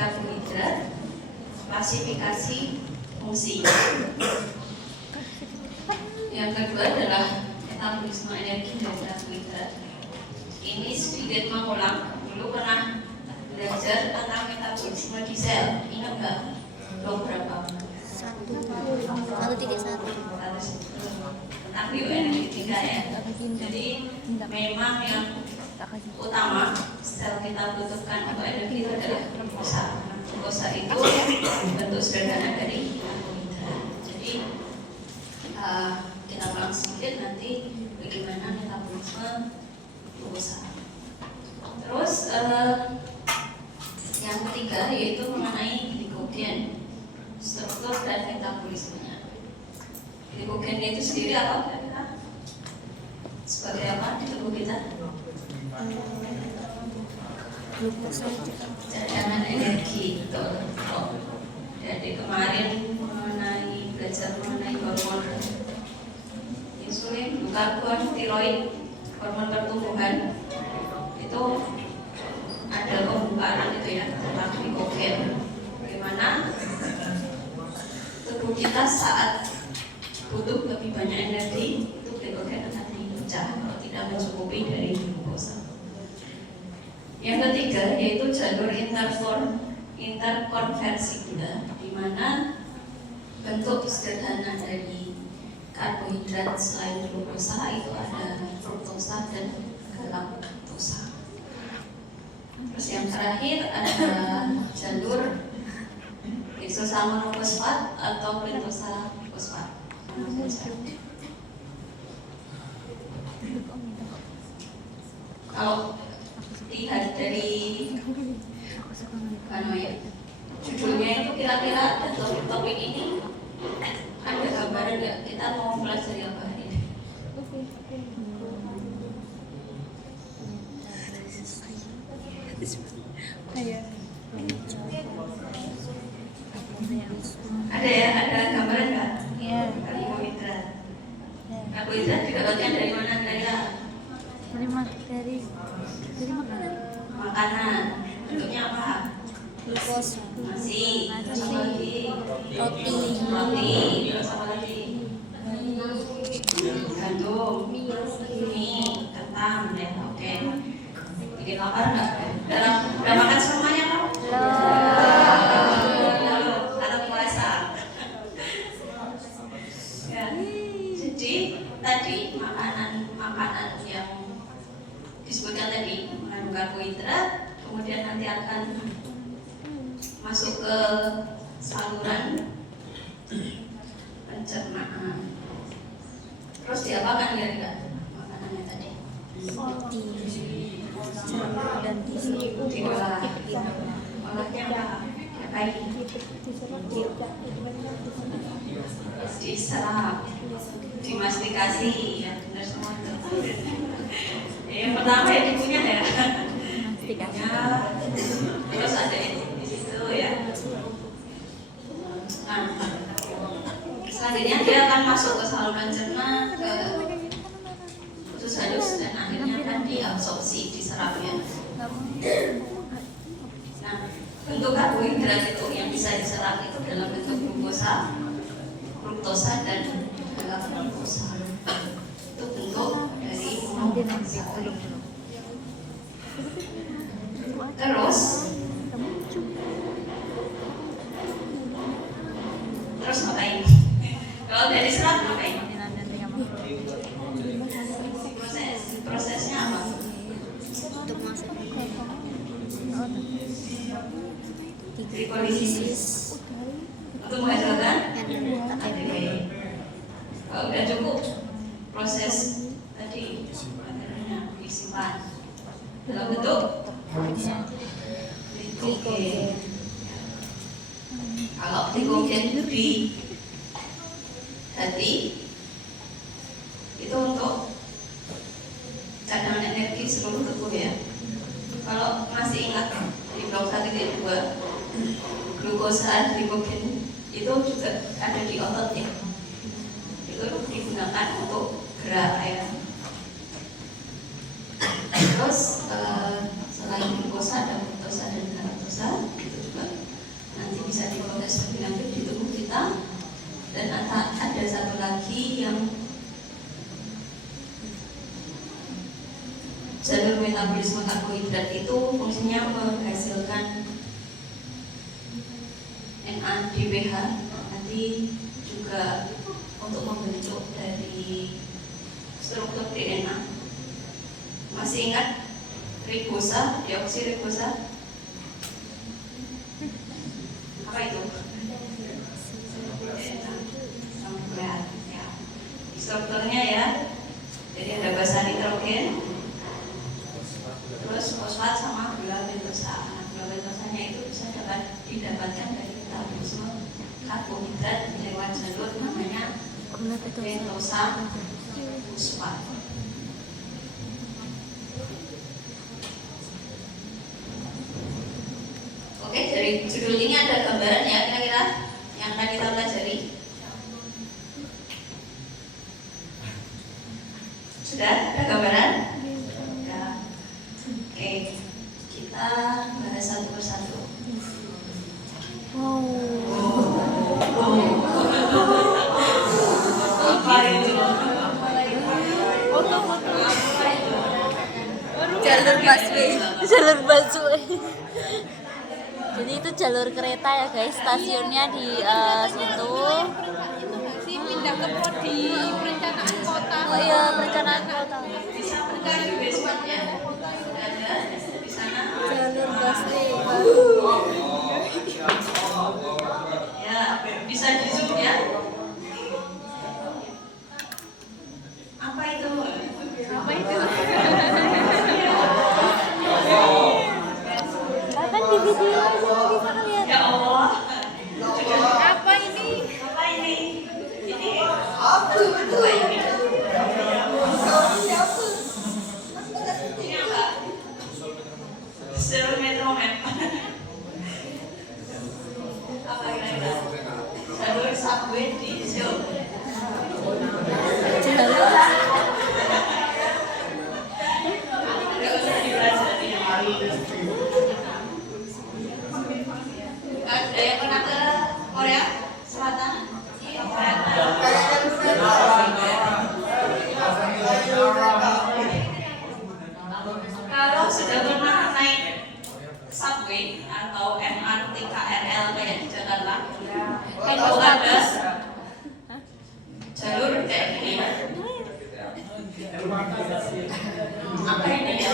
karbohidrat, klasifikasi fungsi. Yang kedua adalah metabolisme energi dari karbohidrat. Ini sedikit mengulang, dulu pernah belajar tentang metabolisme di sel. Ingat nggak? Log berapa? 1.1. Tentang bioenergetika ya. Jadi memang yang utama sel kita butuhkan untuk energi itu adalah glukosa. Glukosa itu bentuk sederhana dari karbohidrat. Jadi kita ulang sedikit nanti bagaimana metabolisme glukosa. Terus yang ketiga yaitu mengenai glikogen, struktur dan metabolismenya. Glikogen itu sendiri apa kira-kira? Sebagai apa di tubuh kita? Glukosa Cadangan energi. Betul. Jadi kemarin belajar mengenai hormon insulin, glukagon, tiroid, hormon pertumbuhan itu ada pembukaan itu ya tentang glikogen. Bagaimana tubuh kita saat butuh lebih banyak energi itu glikogen akan dipecah kalau tidak mencukupi dari glukosa. Yang ketiga yaitu jalur interkonversi gula, di mana bentuk sederhana dari karbohidrat selain glukosa itu ada fruktosa dan galaktosa. Terus yang terakhir ada jalur isosamonofosfat atau pentosa fosfat. Kalau lihat dari judulnya itu kira-kira dan topik ini ada gambaran nggak? Kita mau pelajari apa hari ini? Ada ya, ada gambaran nggak? Iya. Karbohidrat. Karbohidrat didapatkan dari mana kira-kira? Dari makanan. Makanan. Bentuknya apa? Glukosa, Nasi. Terus apa lagi? roti, Terus apa lagi? Gandum, mie, ketan, ya. Oke. Bikin lapar nggak? Udah makan semuanya kan? Karena puasa. Ya. Jadi tadi makanan yang disebutkan tadi mengandung karbohidrat, kemudian nanti akan masuk ke saluran pencernaan. Terus diapakan kira-kira makanannya tadi? dicerna dan Diolah. Olahnya apa? Diapain? Diserap, dimastikasi, ya benar semua tuh. Yang pertama ya dikunyah ya. Dikunyah. Terus ada di situ ya. Nah, selanjutnya dia akan masuk ke saluran cerna, ke usus halus dan akhirnya akan diabsorpsi, diserapnya. Nah, bentuk karbohidrat itu yang bisa diserap itu dalam bentuk glukosa, fruktosa dan galaktosa. Itu bentuk dari monosakarid. Terus ngapain? Kalau dari serat ngapain? Prosesnya apa? untuk masuk Glikolisis untuk menghasilkan ATP. Kalau udah cukup proses tadi materialnya disimpan dalam bentuk glikogen. Kalau glikogen itu di hati itu untuk cadangan energi seluruh tubuh ya. Kalau masih ingat di blok 1.2 glukosa glikogen itu juga ada di otot ya. Itu digunakan untuk gerak ya. Terus selain glukosa ada fruktosa dan galaktosa itu juga bisa diproses lebih lanjut di tubuh kita. Dan ada satu lagi yang jalur metabolisme karbohidrat itu fungsinya menghasilkan NADPH, nanti juga untuk membentuk dari struktur DNA. Masih ingat ribosa, deoksiribosa? Apa itu? Ya. Strukturnya ya, jadi ada basa nitrogen, terus fosfat sama gula pentosa. Nah, gula pentosanya itu bisa didapatkan dari metabolisme karbohidrat lewat jalur namanya pentosa fosfat. Oke, dari judul ini ada gambaran ya kira-kira yang akan kita pelajari. Sudah ada gambaran? Ya. Oke, kita bahas satu persatu. Apa itu? Jalur busway. Jalur busway. Jadi itu jalur kereta ya guys, stasiunnya di situ. Pindah ke prodi perencanaan kota. Oh iya, perencanaan kota. Jalur busway baru. Ya, bisa di zoom ya. Apa itu? Apa itu? Bahkan di video aja bisa lihat. Ya Allah. Apa ini? Apa ini? Ini apa ini? Ini apa? Serum metro map. Apa kira-kira? Jalur subway di Seoul. Nggak usah dipelajari. Ada yang pernah ke Korea Selatan? Kalau sudah pernah naik subway atau MRT KRL kayak di Jakarta, itu ada jalur kayak gini ya. Apa ini ya?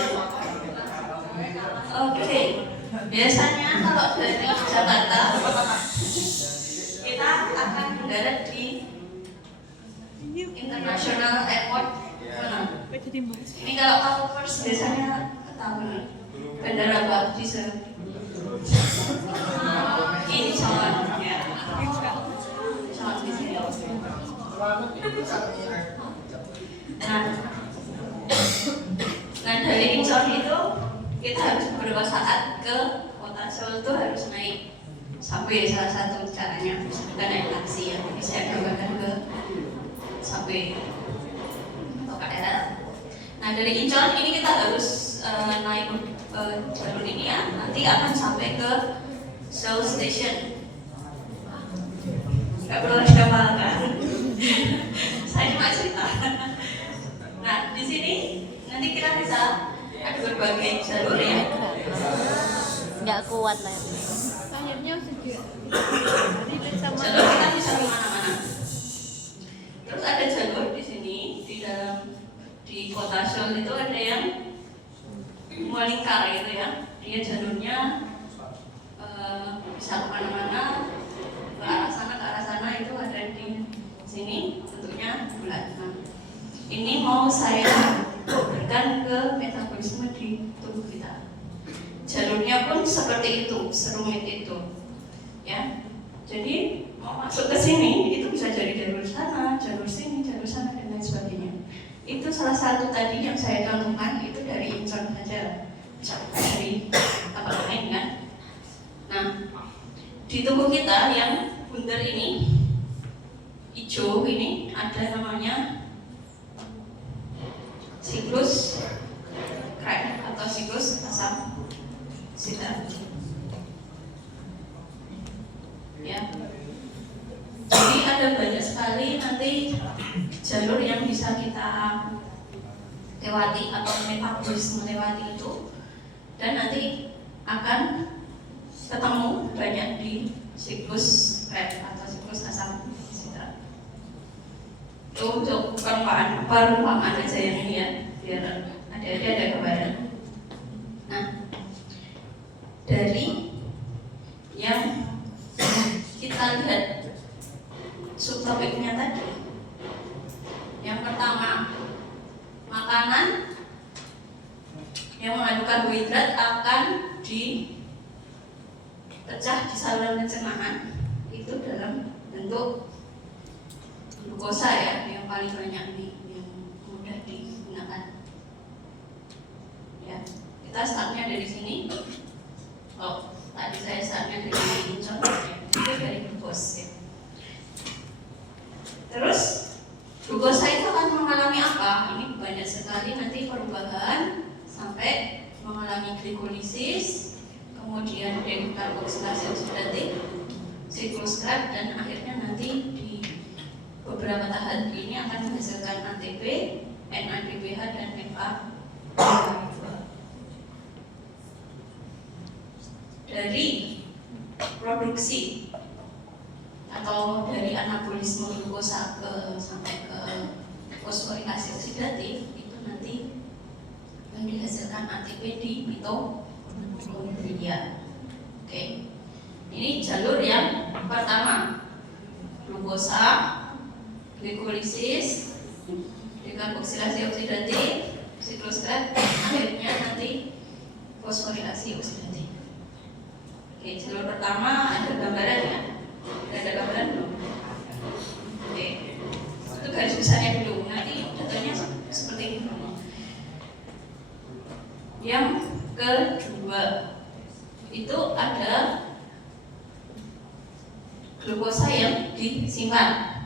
Oke, biasanya kalau dari Jakarta kita akan mendarat di International Airport. Ini kalau kamu first biasanya ketahui bandara Batu ini jangan ya, jangan di sini. Nah dari Incheon itu kita harus beberapa saat ke kota Seoul itu harus naik subway, salah satu caranya bukan naik taksi ya, tapi saya gambarkan ke subway atau KRL. Nah dari Incheon ini kita harus naik jalur ini ya, nanti akan sampai ke Seoul Station. Gak perlu hafal kan? Saya cuma cerita. Nah di sini nanti kita bisa ada berbagai jalur ya. Nggak kuat lah. Akhirnya sejak Jalur kita bisa kemana-mana. Terus ada jalur di sini di kota Seoul itu ada yang melingkar gitu ya. Dia jalurnya bisa kemana-mana, ke arah sana itu ada di sini bentuknya bulat. Nah, ini mau saya berikan ke metabolisme di tubuh kita. Jalurnya pun seperti itu, serumit itu, ya. Jadi mau masuk ke sini itu bisa jadi jalur sana, jalur sini, jalur sana dan lain sebagainya. Itu salah satu tadi yang saya contohkan itu dari Incheon saja, bisa dari tempat lain kan. Nah, di tubuh kita yang bundar ini, hijau ini ada namanya siklus Krebs atau siklus asam sida. sekali nanti jalur yang bisa kita lewati atau metabolisme melewati itu, dan nanti akan ketemu banyak di siklus red atau siklus asam sitrat. Itu untuk perumpamaan aja yang ini ya, biar ada gambaran. Nah, dari yang kita lihat subtopiknya tadi, yang pertama, makanan yang mengandung karbohidrat akan dipecah di saluran pencernaan itu dalam bentuk glukosa ya, yang paling banyak nih, yang mudah digunakan. Ya, kita startnya dari sini. Oh, tadi saya startnya dari incon, itu dari glukosa. Ya. Terus glukosa itu akan mengalami apa? Ini banyak sekali nanti perubahan sampai mengalami glikolisis, kemudian dekarboksilasi oksidatif, siklus Krebs, dan akhirnya nanti di beberapa tahap ini akan menghasilkan ATP, NADPH, dan FA. Dari produksi atau dari anabolisme glukosa sampai ke fosforilasi oksidatif itu nanti yang dihasilkan ATP di mitokondria. Oke, ini jalur yang pertama, glukosa, glikolisis, dekarboksilasi oksidatif, siklus Krebs, akhirnya nanti fosforilasi oksidatif. Oke, jalur pertama ada gambaran ya. Ada gambaran belum? Oke, itu garis besarnya dulu. Nanti datanya seperti ini. Yang kedua itu ada glukosa yang disimpan.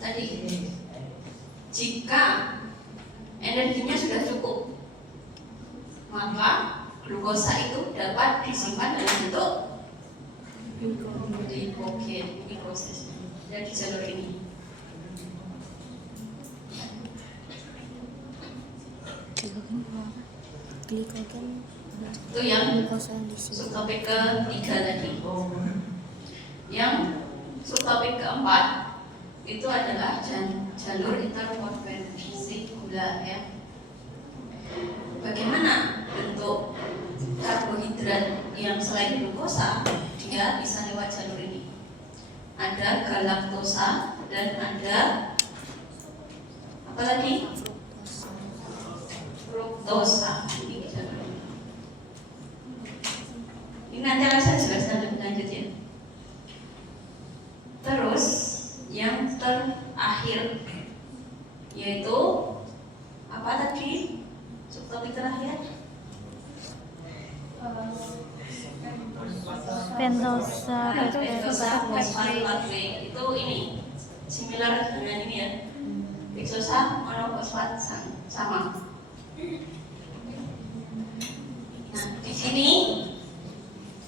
Tadi, jika energinya sudah cukup, maka glukosa itu dapat disimpan dalam bentuk glikogen, glikoses dari jalur ini. Glikogen Itu yang glukosa yang disimpan. subtopik ketiga tadi. Yang subtopik keempat itu adalah jalur interkonversi gula ya. Bagaimana bentuk karbohidrat yang selain glukosa dia bisa lewat jalur ini? Ada galaktosa dan ada apa tadi? Fruktosa. Ini jalur ini. Ini nanti akan saya jelaskan lebih lanjut ya. Terus yang terakhir yaitu apa tadi? Subtopik terakhir Pentosa, fosfat itu ini similar dengan ini ya, fiksosa monofosfat sama. Nah di sini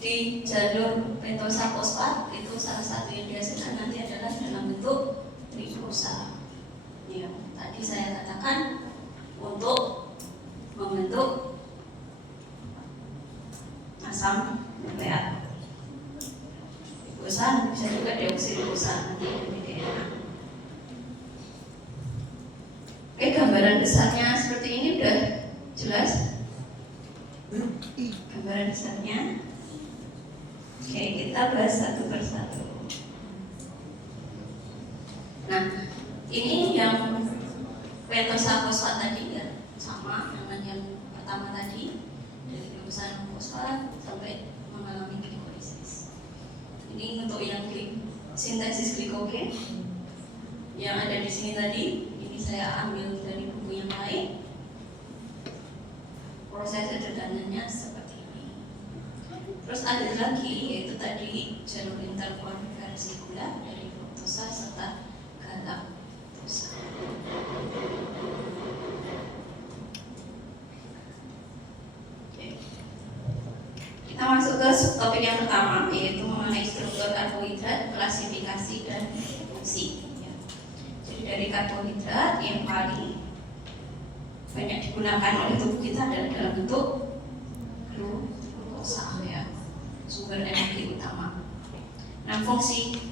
di jalur pentosa fosfat itu salah satu yang dihasilkan nanti adalah dalam bentuk glikosa. Ya, tadi saya katakan untuk membentuk asam nukleat. Glikosa bisa juga deoksirribosa nanti di DNA. Oke, gambaran besarnya seperti ini udah jelas. Gambaran besarnya. Oke, kita bahas satu persatu. Nah, ini yang pentosa fosfat tadi ya, sama dengan yang pertama tadi, dari glikosa fosfat sampai mengalami glikolisis. Ini untuk yang sintesis glikogen yang ada di sini tadi. Ini saya ambil dari buku yang lain. Proses sederhananya seperti ini. Terus ada lagi yaitu tadi jalur interkonversi gula dari fruktosa serta galaktosa. Oke. Kita masuk ke subtopik yang pertama yaitu mengenai struktur karbohidrat, klasifikasi dan dari karbohidrat yang paling banyak digunakan oleh tubuh kita adalah dalam bentuk glukosa ya, sumber energi utama. Nah, fungsi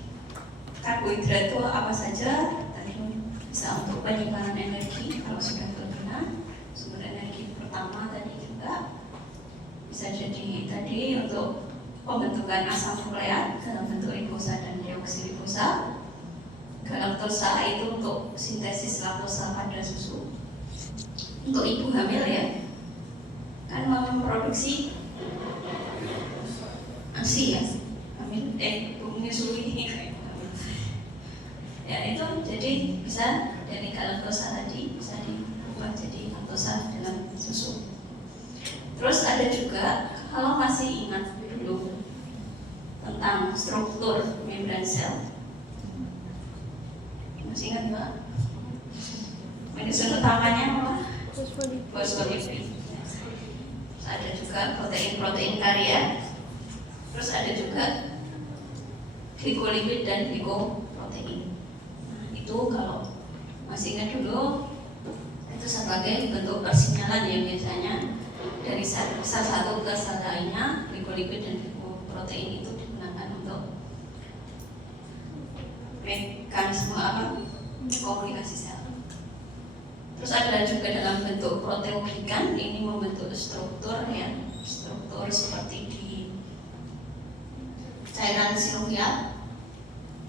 karbohidrat itu apa saja? Tadi bisa untuk penyimpanan energi kalau sudah berguna, sumber energi pertama tadi juga bisa jadi tadi untuk pembentukan asam nukleat dalam bentuk ribosa dan deoksiribosa. Galaktosa itu untuk sintesis laktosa pada susu. Untuk ibu hamil ya, kan memproduksi ASI ya, hamil menyusui ya, itu jadi bisa dari galaktosa tadi bisa diubah jadi laktosa dalam susu. Terus ada juga, kalau masih ingat dulu tentang struktur membran sel, masih ingat nggak? Menyusun utamanya apa? Fosfolipid. Ada juga protein-protein karya. Terus ada juga glikolipid dan glikoprotein. Nah, itu kalau masih ingat dulu, itu sebagai bentuk persinyalan yang biasanya dari sel satu ke sel lainnya. Glikolipid dan glikoprotein itu digunakan untuk mekanisme komunikasi sel. Terus ada juga dalam bentuk proteoglikan, ini membentuk struktur ya, struktur seperti di cairan sinovial.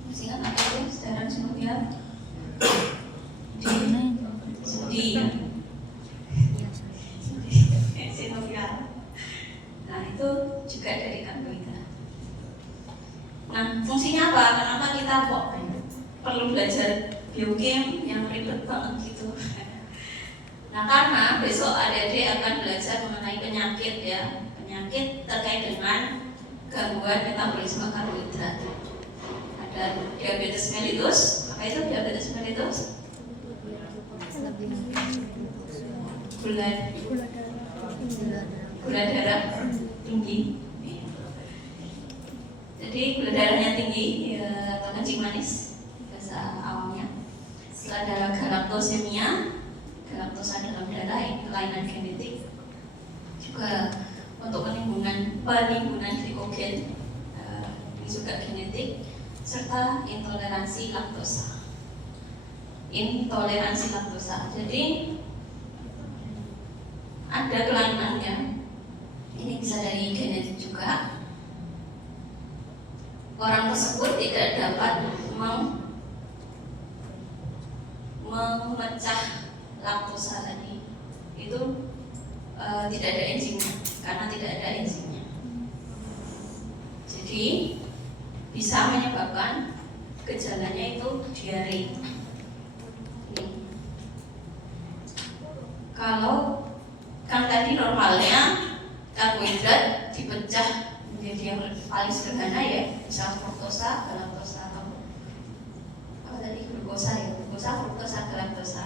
Masih ingat apa itu cairan sinovial? Di sinovial. Nah, itu juga dari karbohidrat. Nah, fungsinya apa? Kenapa kita kok perlu belajar biochem yang ribet banget gitu? Nah, karena besok adik-adik akan belajar mengenai penyakit ya, penyakit terkait dengan gangguan metabolisme karbohidrat. Ada diabetes mellitus. Apa itu diabetes mellitus? Gula darah tinggi. Jadi gula darahnya tinggi ya, atau kencing manis bahasa awamnya. Setelah ada galaktosemia, galaktosa dalam darah, ini kelainan genetik. Juga untuk penimbunan glikogen, ini juga genetik, serta intoleransi laktosa. Jadi ada kelainannya. Ini bisa dari genetik juga. Orang tersebut tidak dapat memecah laktosa tadi. Itu tidak ada enzimnya, karena tidak ada enzimnya. Jadi bisa menyebabkan gejalanya itu diare. Kalau kan tadi normalnya karbohidrat dipecah menjadi yang paling sederhana ya, misal fruktosa, galaktosa, apa tadi glukosa ya, glukosa, fruktosa, galaktosa.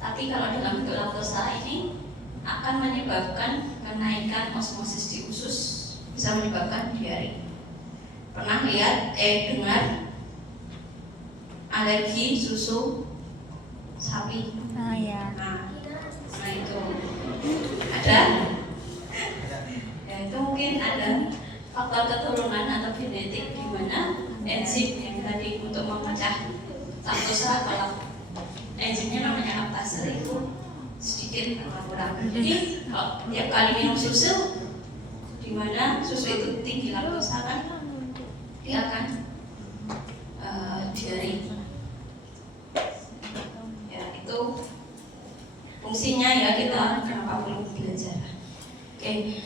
Tapi kalau dalam bentuk laktosa ini akan menyebabkan kenaikan osmosis di usus, bisa menyebabkan diare. Pernah lihat dengar alergi susu sapi? Ya. Nah itu ada. Ya, itu mungkin ada faktor keturunan atau genetik di mana enzim yang tadi untuk memecah laktosa atau enzimnya namanya laktase itu sedikit kurang. Jadi kalau tiap kali minum susu, di mana susu itu tinggi laktosa kan, dia akan diare. Ya, itu fungsinya ya, kita kenapa perlu belajar. Oke,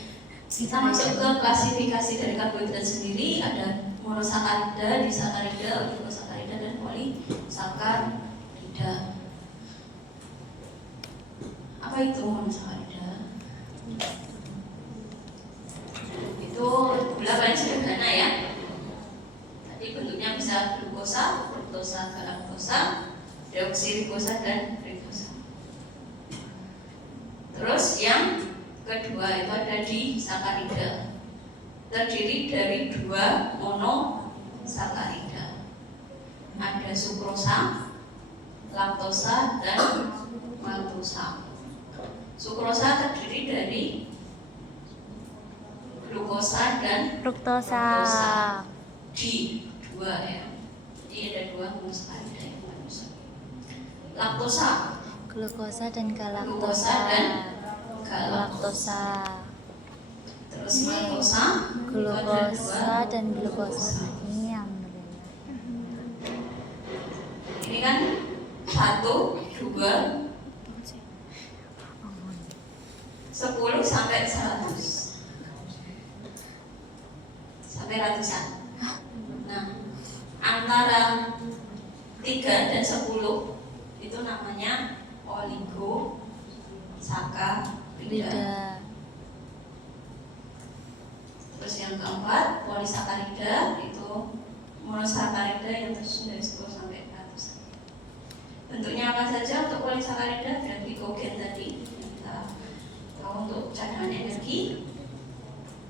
kita masuk ke klasifikasi dari karbohidrat sendiri. Ada monosakarida, disakarida, oligosakarida, dan polisakarida. Apa itu monosakarida? Itu gula paling sederhana ya. Tadi bentuknya bisa glukosa, fruktosa, galaktosa, deoksiribosa, dan ribosa. Terus yang kedua itu ada di sakarida, terdiri dari 2 monosakarida. Ada sukrosa laktosa, dan maltosa. Sukrosa terdiri dari glukosa dan Fruktosa. di dua ya. Jadi ada dua monosakarida yang manusia. Laktosa, Glukosa dan glukosa galaktosa. dan galaktosa. Galaktosa. Terus maltosa, itu ada dua Glukosa dan glukosa. Ini yang benar. Ini kan 1, 2, 10 sampai 100 sampai ratusan. Nah, antara 3 dan 10 itu namanya oligosakarida. Beda. Terus yang keempat, polisakarida, itu monosakarida yang tersusun dari 10 sampai ratusan. Bentuknya apa saja untuk polisakarida? Dan glikogen tadi yang kita tahu untuk cadangan energi,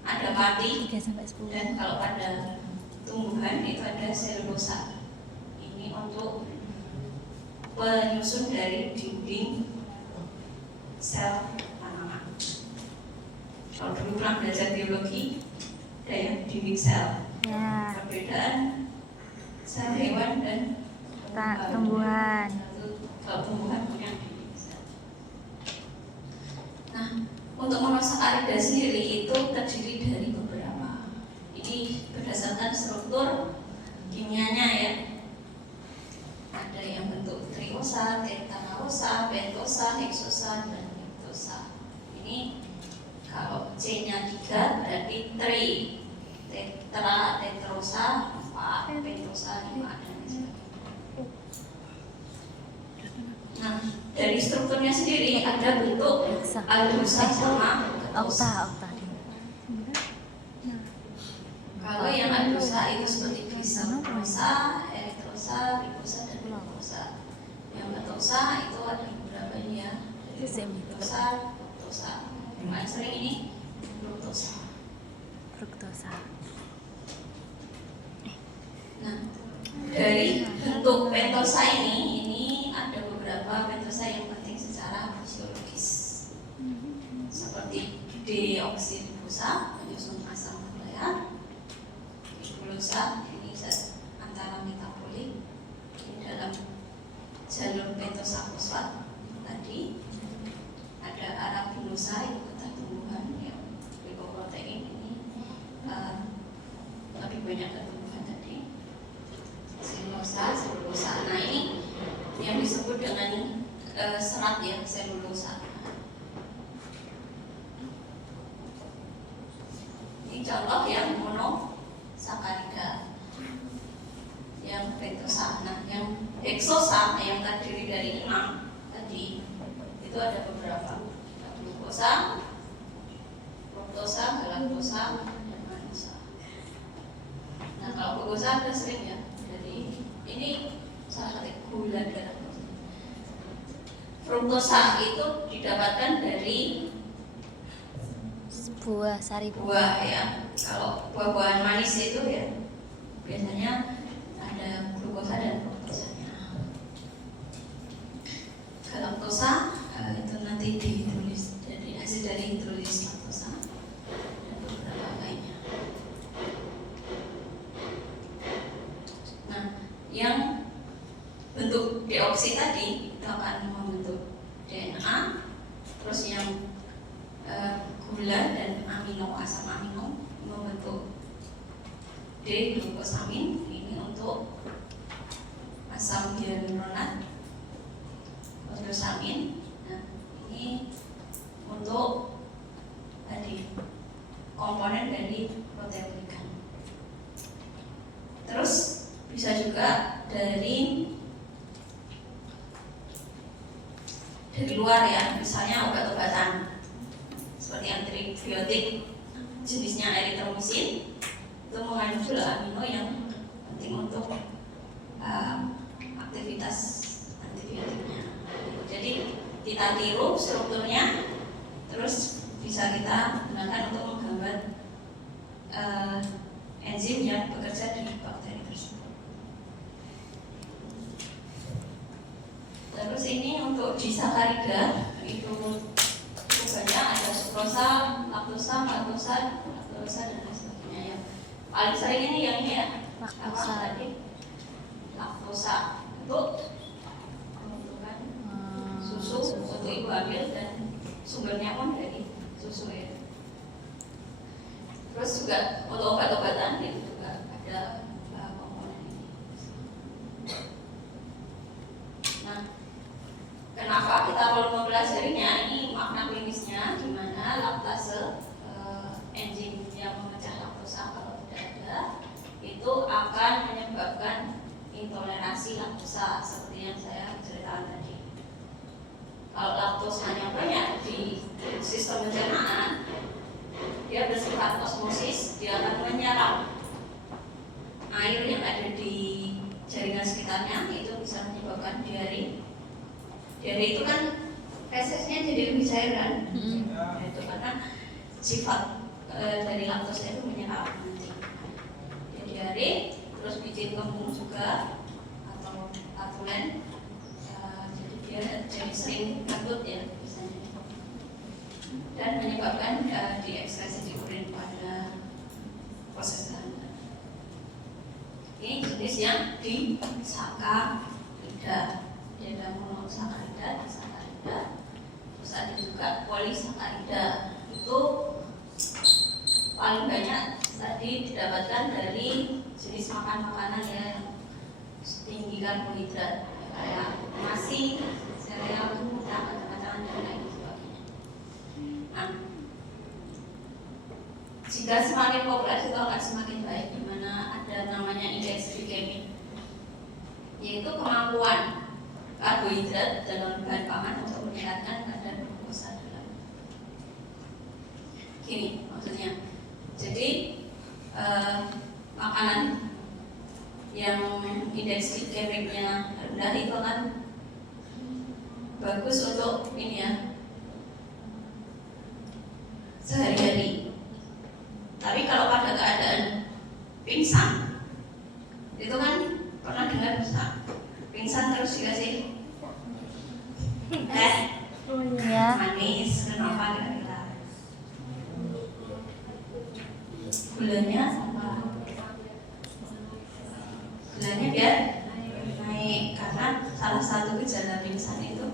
ada pati, 3 sampai 10. dan kalau pada tumbuhan itu ada selulosa. Ini untuk penyusun dari dinding sel tanaman. Kalau dulu pernah belajar biologi, ada ya dinding sel. Ya, Perbedaan sel hewan dan tumbuhan. Kalau tumbuhan punya dinding sel. Nah, untuk monosakarida sendiri itu terdiri dari beberapa. Ini berdasarkan struktur kimianya ya. Ada yang bentuk triosa, tetanosa, pentosa, heksosa, dan heptosa. Ini kalau C-nya 3 berarti tri, tetra, tetrosa, 4, pentosa, 5, dan sebagainya. Nah, dari strukturnya sendiri ada bentuk Heksa. aldosa sama Okta, okta. okta. Kalau yang aldosa itu seperti gliserosa, eritrosa, ribosa, dan glukosa. Yang betosa itu ada beberapa ini ya. Dari glukosa, fruktosa. Yang paling sering ini fruktosa. Fruktosa. Nah, dari bentuk pentosa ini ada beberapa pentosa yang penting secara fisiologis. Seperti deoksiribosa, penyusun asam nukleat. Glukosa ini zat antara metabolik di dalam jalur pentosa fosfat tadi. Ada arabinosa, itu getah tumbuhan yang glikoprotein ini lebih banyak ke tumbuhan tadi. Selulosa. Nah, ini yang disebut dengan serat ya, selulosa. Ini contoh yang monosakarida, yang pentosa. Nah, yang heksosa yang terdiri dari 6 tadi itu ada beberapa. Glukosa, fruktosa, galaktosa, dan manosa. Nah, kalau glukosa ada sering ya. Jadi ini salah satu gula darah. Fruktosa itu didapatkan dari Buah, sari buah. buah ya. Kalau buah-buahan manis itu ya biasanya ada glukosa dan fruktosanya. Galaktosa itu nanti dihidrolis, jadi hasil dari hidrolis laktosa dan beberapa lainnya. Nah, yang bentuk deoksi tadi itu akan membentuk DNA, terus yang gula dan amino, asam amino membentuk D-glukosamin, ini untuk asam hyaluronat, glukosamin. Nah, ini untuk tadi komponen dari protein ikan. Terus bisa juga dari luar ya, misalnya obat-obatan seperti antibiotik jenisnya erythromycin, itu mengandung gula amino yang penting untuk aktivitas antibiotiknya. Jadi kita tiru strukturnya, terus bisa kita gunakan untuk menggambar enzim yang bekerja di bakteri tersebut. disakarida itu banyak, ada sukrosa, laktosa, maltosa, dan lain sebagainya ya. Paling sering ini yang ini ya, Laktosa. apa tadi? Laktosa untuk pembentukan susu untuk ibu hamil dan sumbernya pun dari susu ya. Terus juga untuk obat-obatan itu juga ada komponen ini. Nah, kenapa kita perlu mempelajarinya? Ini makna klinisnya, di mana laktase enzim yang memecah laktosa kalau tidak ada itu akan menyebabkan intoleransi laktosa seperti yang saya ceritakan tadi. Kalau laktosanya banyak di sistem pencernaan, dia bersifat osmosis, dia akan menyerap air yang ada di jaringan sekitarnya, itu bisa menyebabkan diare. Diare itu kan fesesnya jadi lebih cair kan? Itu karena sifat dari laktosa itu menyerap nanti. Dia diare, terus bikin kembung juga atau atulen, jadi dia jadi sering kabut ya biasanya, dan menyebabkan diekskresi di urin pada proses kehamilan. Ini jenis yang disakarida, ada monosakarida, disakarida, terus ada juga polisakarida. Itu paling banyak tadi didapatkan dari jenis makanan ya yang tinggi karbohidrat kayak nasi, sereal, kacang-kacangan dan lain sebagainya. Nah, jika semakin populer itu akan semakin baik, di mana ada namanya indeks glikemik, yaitu kemampuan karbohidrat dalam bahan pangan untuk meningkatkan kadar glukosa dalam. Gini maksudnya, jadi makanan yang indeks glikemiknya rendah itu kan bagus untuk ini ya, sehari-hari. Tapi kalau pada keadaan pingsan, itu kan pernah dengar pingsan terus dikasih Ya. manis, kenapa kira-kira? Gulanya sama, gulanya biar naik, karena salah satu gejala pingsan itu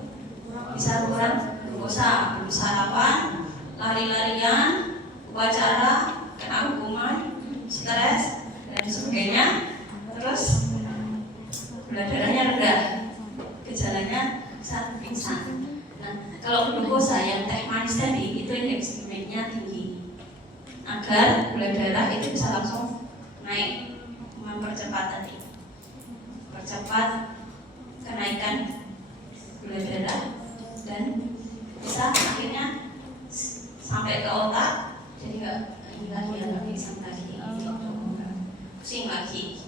bisa kurang glukosa, belum sarapan, lari-larian, upacara, kena hukuman, stres dan sebagainya, terus gula darahnya rendah, gejalanya saat pingsan. Nah, kalau glukosa yang teh manis tadi itu indeks glikemiknya tinggi, agar gula darah itu bisa langsung naik, mempercepat tadi, percepat kenaikan gula darah dan bisa akhirnya sampai ke otak, jadi nggak ini lagi ya, pingsan lagi, pusing lagi.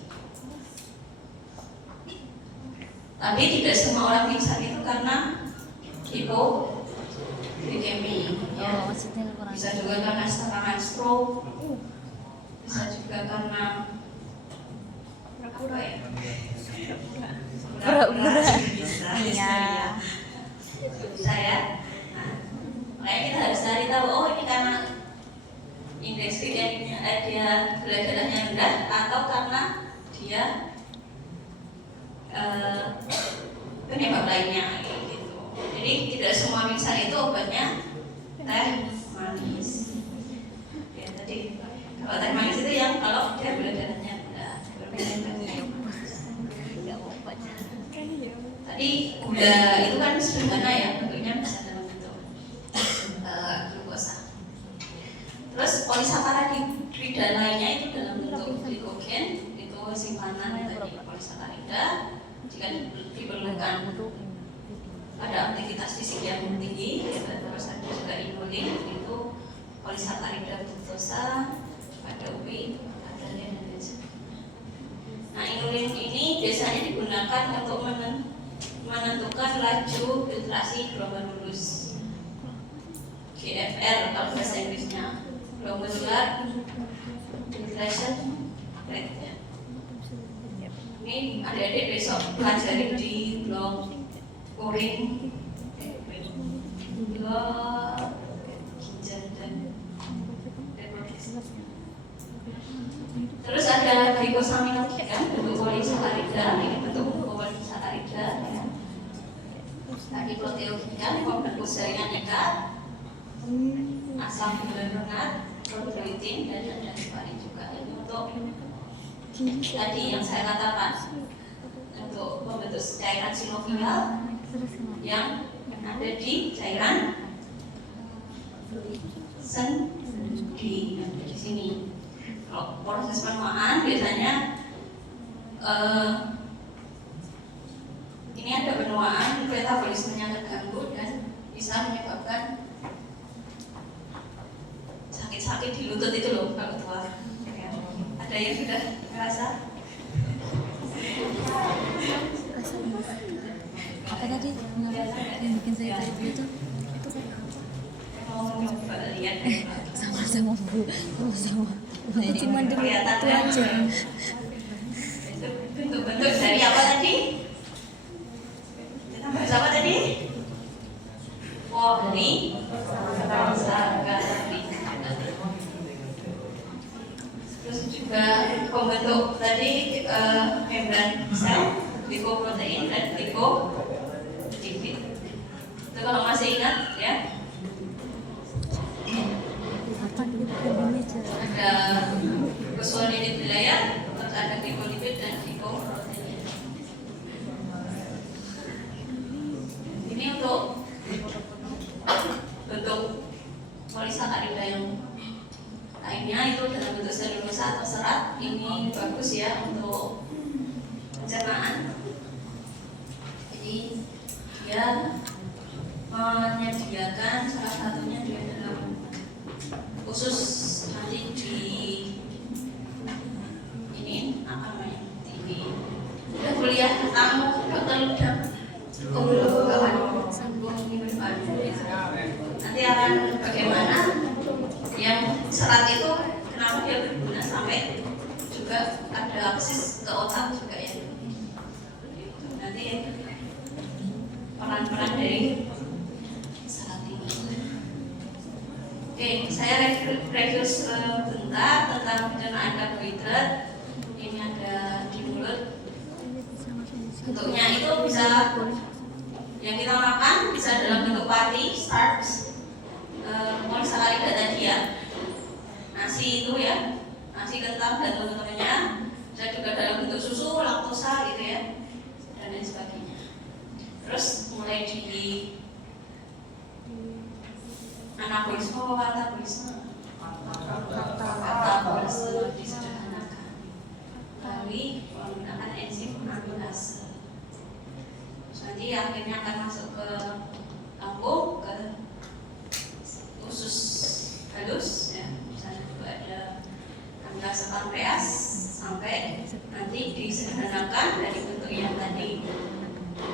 Tapi tidak semua orang pingsan itu karena hipoglikemi ya. Maksudnya kurang. Bisa juga karena serangan stroke, bisa juga karena apa ya? Pura-pura. Bisa Iya. Bisa ya. Nah, makanya kita harus cari tahu, oh ini karena indeks glikemiknya dia gula darahnya rendah, atau karena dia penyebab lainnya gitu. Jadi tidak semua pingsan itu obatnya teh manis. Ya tadi kalau teh manis itu yang kalau dia gula darahnya rendah. Tadi gula itu kan sederhana ya, bentuknya bisa dalam bentuk glukosa. Terus polisakarida lainnya itu dalam bentuk glikogen, itu simpanan dari polisakarida. Jika diperlukan ada aktivitas fisik yang tinggi, terus ada juga inulin, itu polisakarida fruktosa, ada ubi, ada dan lain sebagainya. Nah, inulin ini biasanya digunakan untuk menentukan laju filtrasi glomerulus, GFR kalau bahasa Inggrisnya, glomerular filtration rate. Ini adik-adik besok pelajari di blog urin ke ginjal dan reproduksi. Terus ada glikosaminoglykan bentuk polisakarida, ini bentuk polisakarida ya. Tadi proteoglikan pembungkus jaringan ikat, asam glutamate, protein dan ada heparin juga. Ini untuk tadi yang saya katakan untuk membentuk cairan sinovial yang ada di cairan sendi di sini. Kalau proses penuaan biasanya ini ada penuaan metabolismenya terganggu dan bisa menyebabkan sakit-sakit di lutut itu loh kalau tua. Ya. Ada yang sudah merasa? Apa tadi yang bikin saya tarik itu? Mau nyoba lihat Sama-sama Bu, sama-sama. Cuma demi kelihatan itu aja. bentuk-bentuk dari apa tadi? Kita bahas apa tadi? Polisakarida. Terus juga pembentuk tadi membran sel, glikoprotein dan glikopeptid. Itu kalau masih ingat ya. Ada glucosilid bilayer, terus ada glikolipid dan glikoprotein. Ini untuk bentuk polisakarida yang lainnya itu dalam bentuk selulosa atau serat. Ini bagus ya untuk pencernaan. Jadi dia menyediakan salah satunya dia dalam khusus nanti di ini apa namanya di kuliah tamu dokter ludah nanti akan bagaimana yang serat itu kenapa dia berguna sampai juga ada akses ke otak juga ya. Nanti peran-peran dari serat ini. Oke, saya review sebentar tentang pencernaan karbohidrat. Ini ada di mulut. Bentuknya itu bisa yang kita makan bisa dalam bentuk pati, starch, polisakarida tadi ya. Nasi itu ya, nasi kentang dan teman-temannya. Bisa juga dalam bentuk susu, laktosa gitu ya, dan lain sebagainya. Terus mulai di anabolisme atau katabolisme? Katabolisme disederhanakan melalui menggunakan enzim aminase. Nanti akhirnya akan masuk ke lambung, ke usus halus, ya. Misalnya juga ada amilase pankreas sampai nanti disederhanakan dari bentuk yang tadi,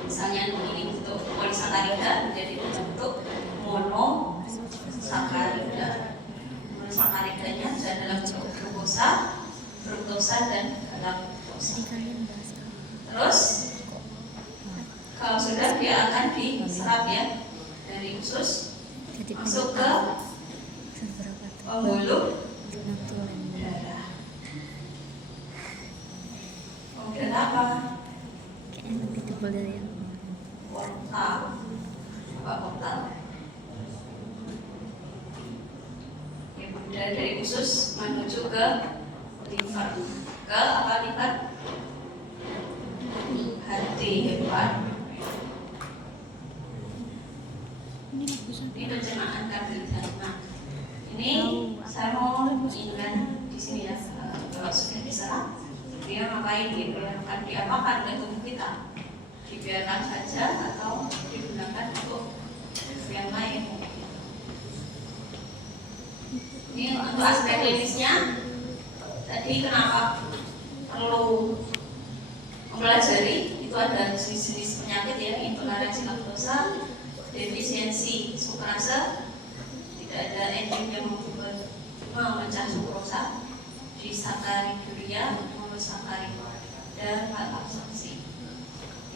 misalnya ini bentuk polisakarida menjadi bentuk monosakarida. Monosakaridanya bisa dalam bentuk glukosa, fruktosa dan galaktosa. Terus kalau sudah dia akan diserap ya dari usus masuk ke pembuluh darah. Kemudian apa? Portal. Apa portal? Ya, kemudian dari usus menuju ke liver. Ke apa liver? Hati, hepat. Ini pencernaan karbohidrat. Nah, ini saya mau ingat di sini ya. Kalau sudah diserap, dia ngapain? Akan diapakan oleh tubuh kita? Dibiarkan saja atau digunakan untuk yang lain? Ini untuk aspek klinisnya. Tadi kenapa perlu mempelajari? Itu ada jenis-jenis penyakit ya, intoleransi laktosa, defisiensi sukrase, tidak ada enzim yang memecah sukrosa, disakariduria, monosakarida, dan malabsorpsi.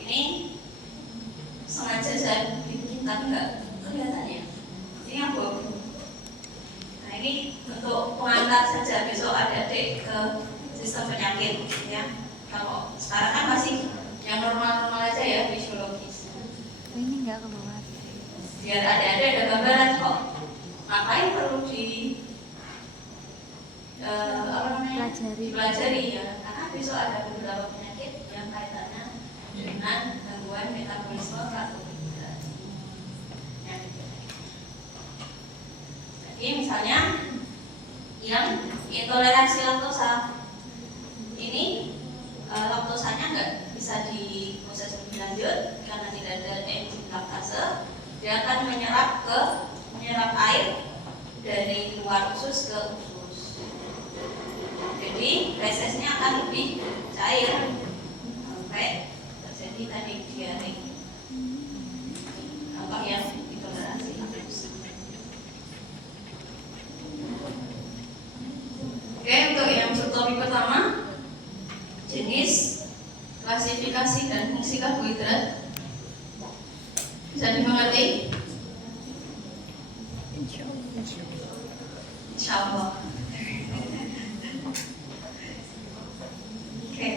Ini sengaja saya bikin tapi nggak kelihatan ya. sistem penyakit ya. Kalau sekarang kan masih yang normal-normal aja ya, fisiologis. Ini nggak ke bawah. Biar ada gambaran kok. Ngapain perlu dipelajari ya, karena besok ada beberapa penyakit yang kaitannya dengan gangguan metabolisme karbohidrat. Jadi misalnya yang intoleransi laktosa ini, laktosanya nggak bisa diproses lebih lanjut karena tidak ada enzim laktase. Dia akan menyerap air dari luar usus ke usus. Jadi resesnya akan lebih cair sampai terjadi tadi diare. Contoh yang intoleransi laktosa. Oke, untuk yang subtopik pertama, jenis, klasifikasi dan fungsi karbohidrat bisa dimengerti? Insya Allah. Oke,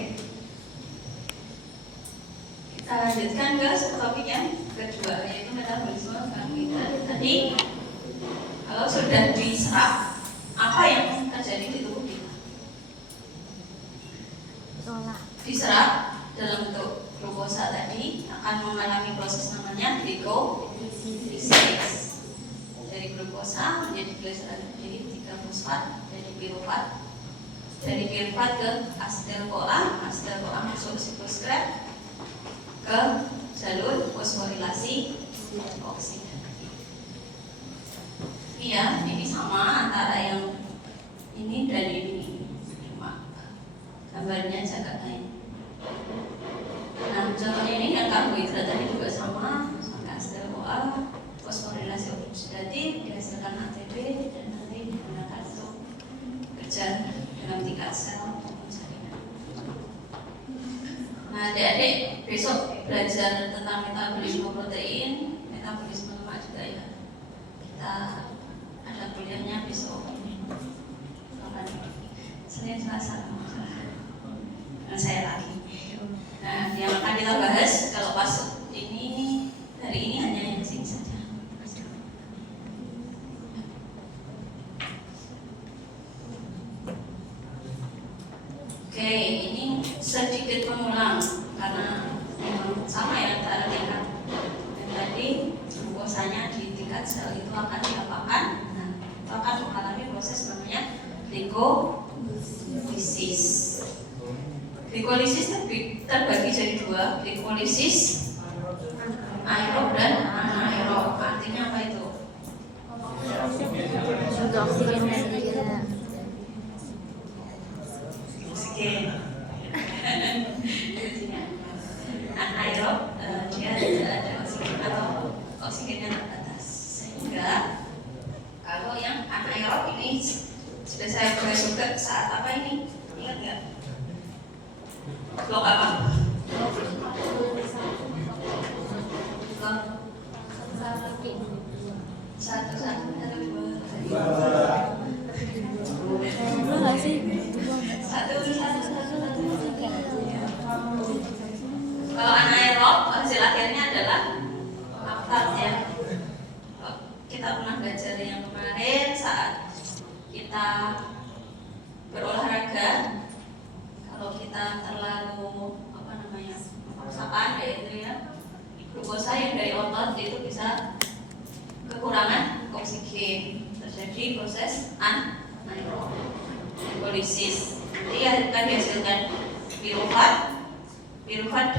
kita lanjutkan ke subtopik yang kedua, yaitu metabolisme karbohidrat. Tadi kalau sudah diserap, apa yang terjadi di tubuh kita? Diserap dalam bentuk glukosa tadi akan mengalami proses namanya glikolisis. Dari glukosa menjadi gliserol, jadi 3 fosfat, jadi pirufat. Dari pirufat ke asetil-CoA, asetil-CoA masuk siklus Krebs ke jalur fosforilasi oksida. Iya, ini sama antara yang ini dan ini, cuma gambarnya agak lain. Nah, contohnya ini yang karbohidrat tadi juga sama, asetil-CoA, fosforilasi oksidatif dihasilkan ATP dan nanti digunakan untuk kerja dalam tingkat sel maupun jaringan. Nah, adik-adik besok belajar tentang metabolisme protein, metabolisme lemak juga ya. Kita ada kuliahnya besok. Senin, Selasa, dan saya lagi. Nah, yang akan kita bahas kalau pas ini hari ini hanya yang sini saja. Oke, ini sedikit pengulang karena memang sama ya antara tingkat dan tadi glukosanya di tingkat sel itu akan diapakan? Nah, itu akan mengalami proses namanya glikolisis. Glikolisis terbagi jadi 2, glikolisis aerob dan anaerob. Artinya apa itu? Sudah oksigen Oksigen. Anaerob dia tidak ada oksigen atau oksigennya terbatas. Sehingga kalau yang anaerob ini sudah saya bahas juga saat apa ini? Ingat nggak? Blok apa? Satu, nggak sih? Kalau anaerob hasil akhirnya adalah laktat ya. Kita pernah belajar yang kemarin saat kita berolahraga, kalau kita terlalu memaksakan yaitu ya glukosa yang dari otot itu bisa kekurangan oksigen, terjadi proses anaerob glikolisis. Jadi akan dihasilkan pirufat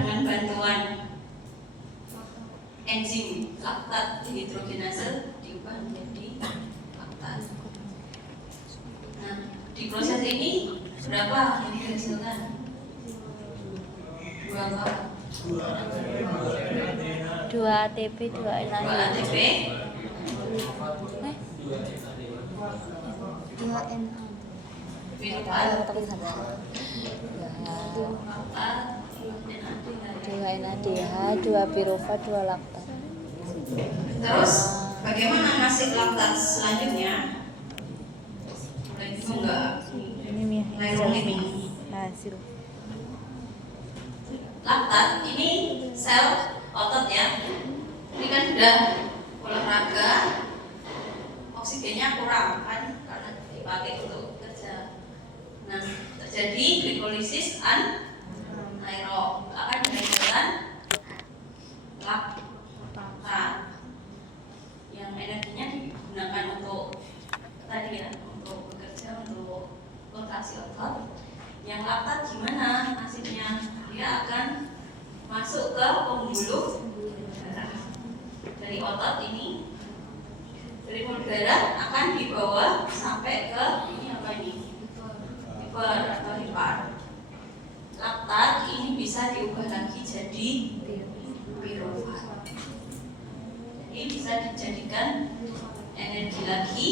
dengan bantuan enzim laktat dihidrogenase diubah menjadi laktat. Nah, di proses ini berapa yang dihasilkan? 2 apa? 2 ATP, 2 2 NAD. 2 NAD. Pirufat. 2 NADH, 2 pirufat, 2 laktat. Terus bagaimana nasib laktat selanjutnya? Udah bingung nggak? Ini Nairolin. berhasil. Laktat ini sel otot ya. Ini kan sudah olahraga, oksigennya kurang kan karena dipakai untuk kerja. Nah, terjadi glikolisis anaerob akan menghasilkan laktat yang energinya digunakan untuk tadi ya, untuk bekerja, untuk kontraksi otot. Yang laktat gimana nasibnya? Dia akan masuk ke pembuluh darah. Dari otot ini, dari pembuluh darah akan dibawa sampai ke ini apa ini? Liver atau hepar. Laktat ini bisa diubah lagi jadi pirufat. Jadi bisa dijadikan energi lagi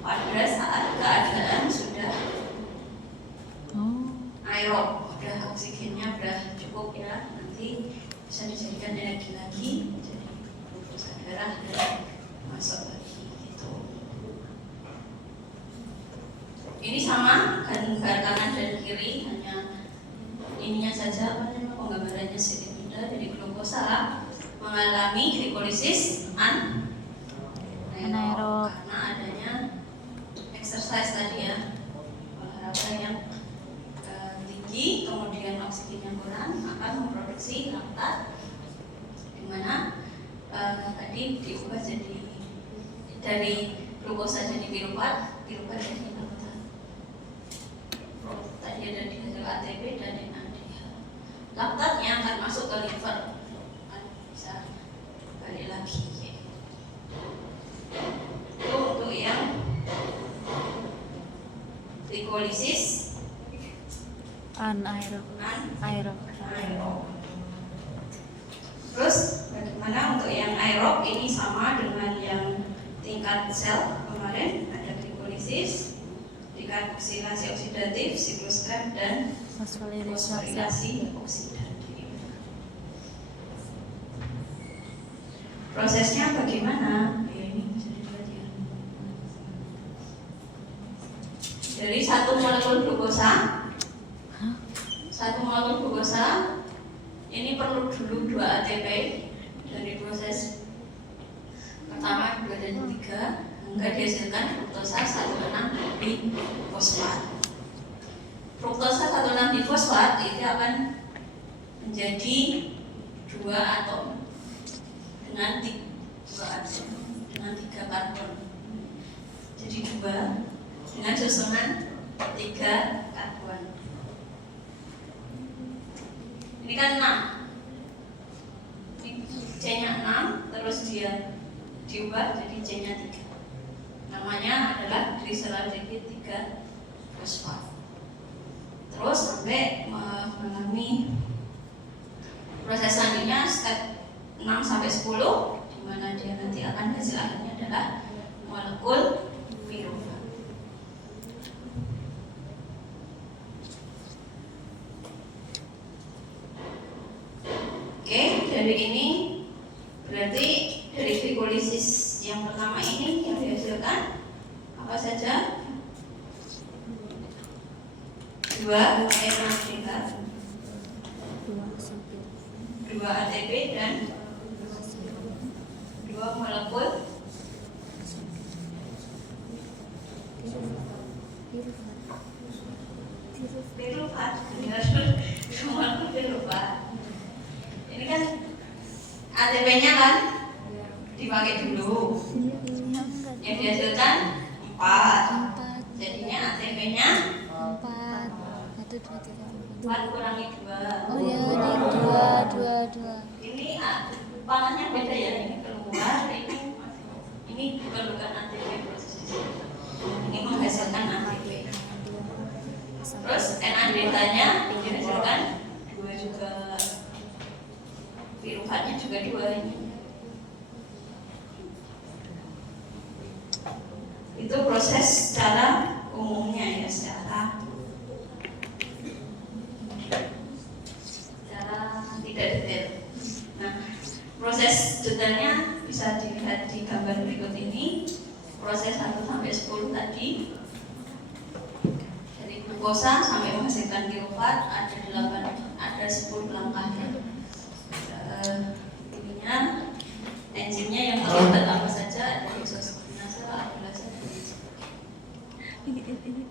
pada saat keadaan sudah aerob, udah oksigennya udah cukup ya, nanti bisa dijadikan energi lagi jadi glukosa darah dan masuk lagi gitu. Ini sama gambar kanan dan kiri, hanya ininya saja apa namanya penggambarannya sedikit beda. Jadi glukosa mengalami glikolisis anaerob karena adanya exercise tadi ya, olahraga yang tinggi, kemudian oksigennya kurang, akan memproduksi laktat, di mana tadi diubah jadi dari glukosa jadi pirufat jadi laktat. Tadi ada dihasil ATP dan NADH. Laktatnya akan masuk ke liver, kan bisa balik lagi. Itu untuk yang glikolisis anaerob. Terus bagaimana untuk yang aerob? Ini sama dengan yang tingkat sel kemarin, ada glikolisis, dekarboksilasi oksidatif, siklus Krebs dan fosforilasi oksidatif. Prosesnya bagaimana? Ya, ini bisa dilihat ya. Dari satu molekul glukosa ini perlu dulu 2 ATP dari proses pertama, 2 dan 3 hingga dihasilkan fruktosa 1,6 difosfat. Fruktosa 1,6 difosfat itu akan menjadi 2 atom dengan 3 karbon. Jadi 2 dengan susunan 3 karbon. Ini kan 6. Ini C-nya 6, terus dia diubah jadi C-nya 3. Namanya adalah glyceraldehyde 3 fosfat. Terus sampai mengalami proses selanjutnya step 6 sampai 10, di mana dia nanti akan hasil akhirnya adalah molekul pirufat. Oke, dari ini berarti dari glikolisis yang pertama ini yang dihasilkan apa saja? 2 NADH, 2 ATP dan 2 molekul pirufat. Molekul pirufat. Ini kan ATP-nya kan dipakai dulu. Yang dihasilkan 4. Jadinya ATP-nya 4 kurangi 2. Oh ya, ini 2. Ini pangannya beda ya. Ini keluar, ini bukan ATP proses. Ini menghasilkan ATP. Terus NADH-nya dihasilkan 2 juga. Pirufatnya juga 2 ini. Itu proses secara umumnya ya, secara tidak detail. Nah, proses detailnya bisa dilihat di gambar berikut ini. Proses 1 sampai 10 tadi, dari glukosa sampai menghasilkan pirufat ada 10 langkahnya. Ininya enzimnya yang terlibat apa saja, ada heksokinase, amilase, dan sebagainya.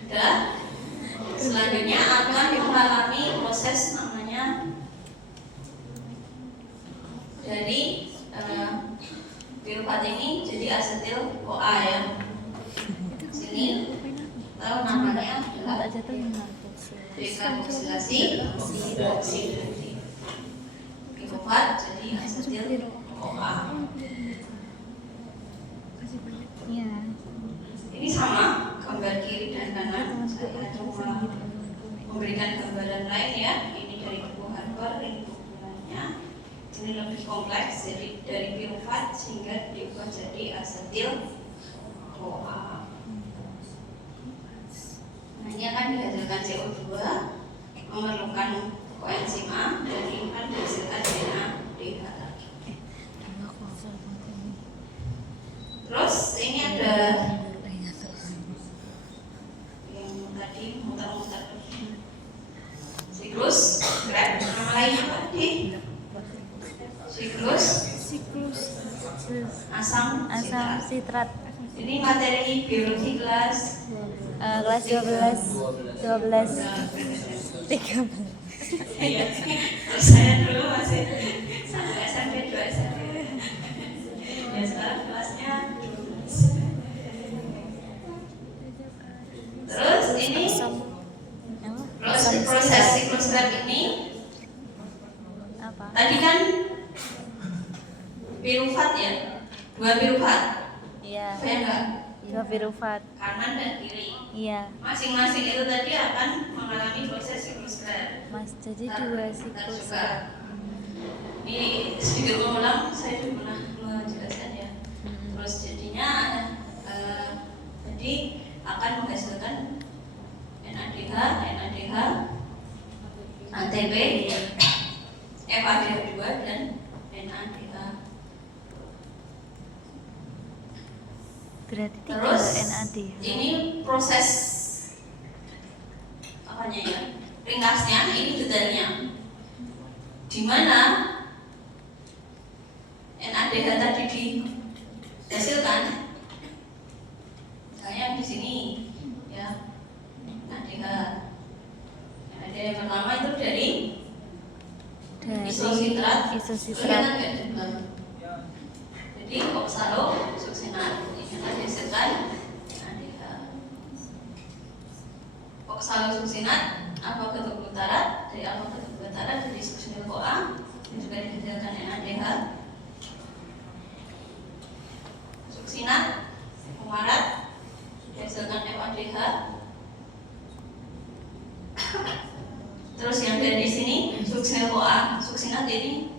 Sudah. Selanjutnya akan mengalami proses namanya dari pirufat ini jadi asetil CoA ya. Sini tahu namanya adalah dekarboksilasi oksidasi. Pirufat jadi asetil CoA. Iya. Ini sama gambar kiri dan kanan. Saya cuma memberikan gambaran lain ya. Ini dari buku Harvard, ini buku lainnya. Ini lebih kompleks, jadi dari pirufat sehingga diubah jadi asetil CoA. Nah, ini akan dihasilkan CO2, memerlukan koenzim A, dan ini akan dihasilkan NADH lagi. Terus ini ada yang tadi muter-muter siklus Krebs, nama lain apa sih? Siklus asam sitrat. Ini materi biologi kelas Kelas 12 13. Iya. Terus saya dulu masih satu SMP 2 SMP. Ya sekarang kelasnya 12. Terus ini proses siklus Krebs ini Apa? tadi kan pirufat ya, 2 pirufat. Iya. Saya enggak 2 pirufat. kanan dan kiri. Iya. Masing-masing itu tadi akan mengalami proses siklus Krebs. Mas, jadi 2 siklus. Ini sedikit mengulang, saya sudah pernah menjelaskan ya. Terus jadinya jadi akan menghasilkan NADH, ATP, FADH2 dan NADH. Berarti 3 Terus NAD. ini proses apanya ya? Ringkasnya ini detailnya. Di mana NADH tadi dihasilkan, misalnya di sini ya, NADH. NADH yang pertama itu dari isositrat. Kelihatan nggak di belakang? Jadi oksalosuccinat ini akan dihasilkan NADH. Oksalosuccinat alfa ketoglutarate, dari alfa ketoglutarate dari suksinil CoA dan juga dihasilkan NADH. Suksinat fumarat dihasilkan FADH. Terus yang dari sini suksinil CoA, suksinat ini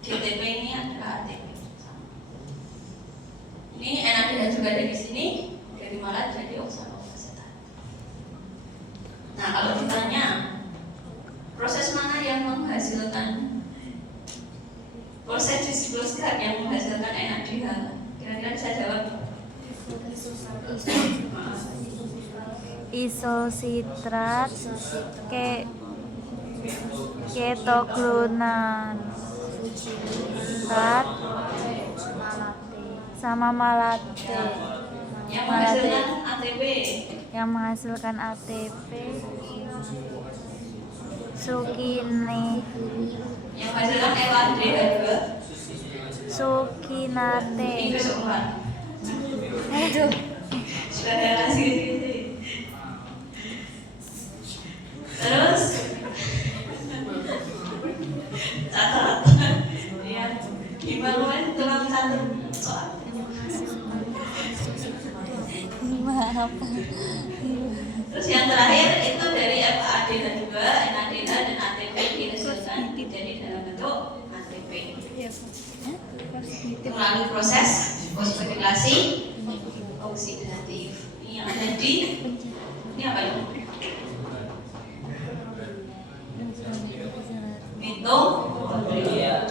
GTP ini adalah ATP. Ini NADH juga dari sini, dari malat jadi oksaloasetat. Nah, kalau ditanya proses mana yang menghasilkan proses di siklus Krebs yang menghasilkan NADH, kira-kira bisa jawab? Isositrat ketoglunan sama malate Yang menghasilkan ATP. yang menghasilkan ATP sukine Yang menghasilkan FADH2. sukinate. Ini besok Pak. Aduh. Sudah ada kasih. Terus catat. Ya, gimana tulang satu soal. Maaf. Terus yang terakhir itu dari FADH2, NADH dan ATP dihasilkan jadi dalam bentuk ATP. Melalui proses fosforilasi oksidatif. Ini yang ada di ini apa ya? Mitokondria.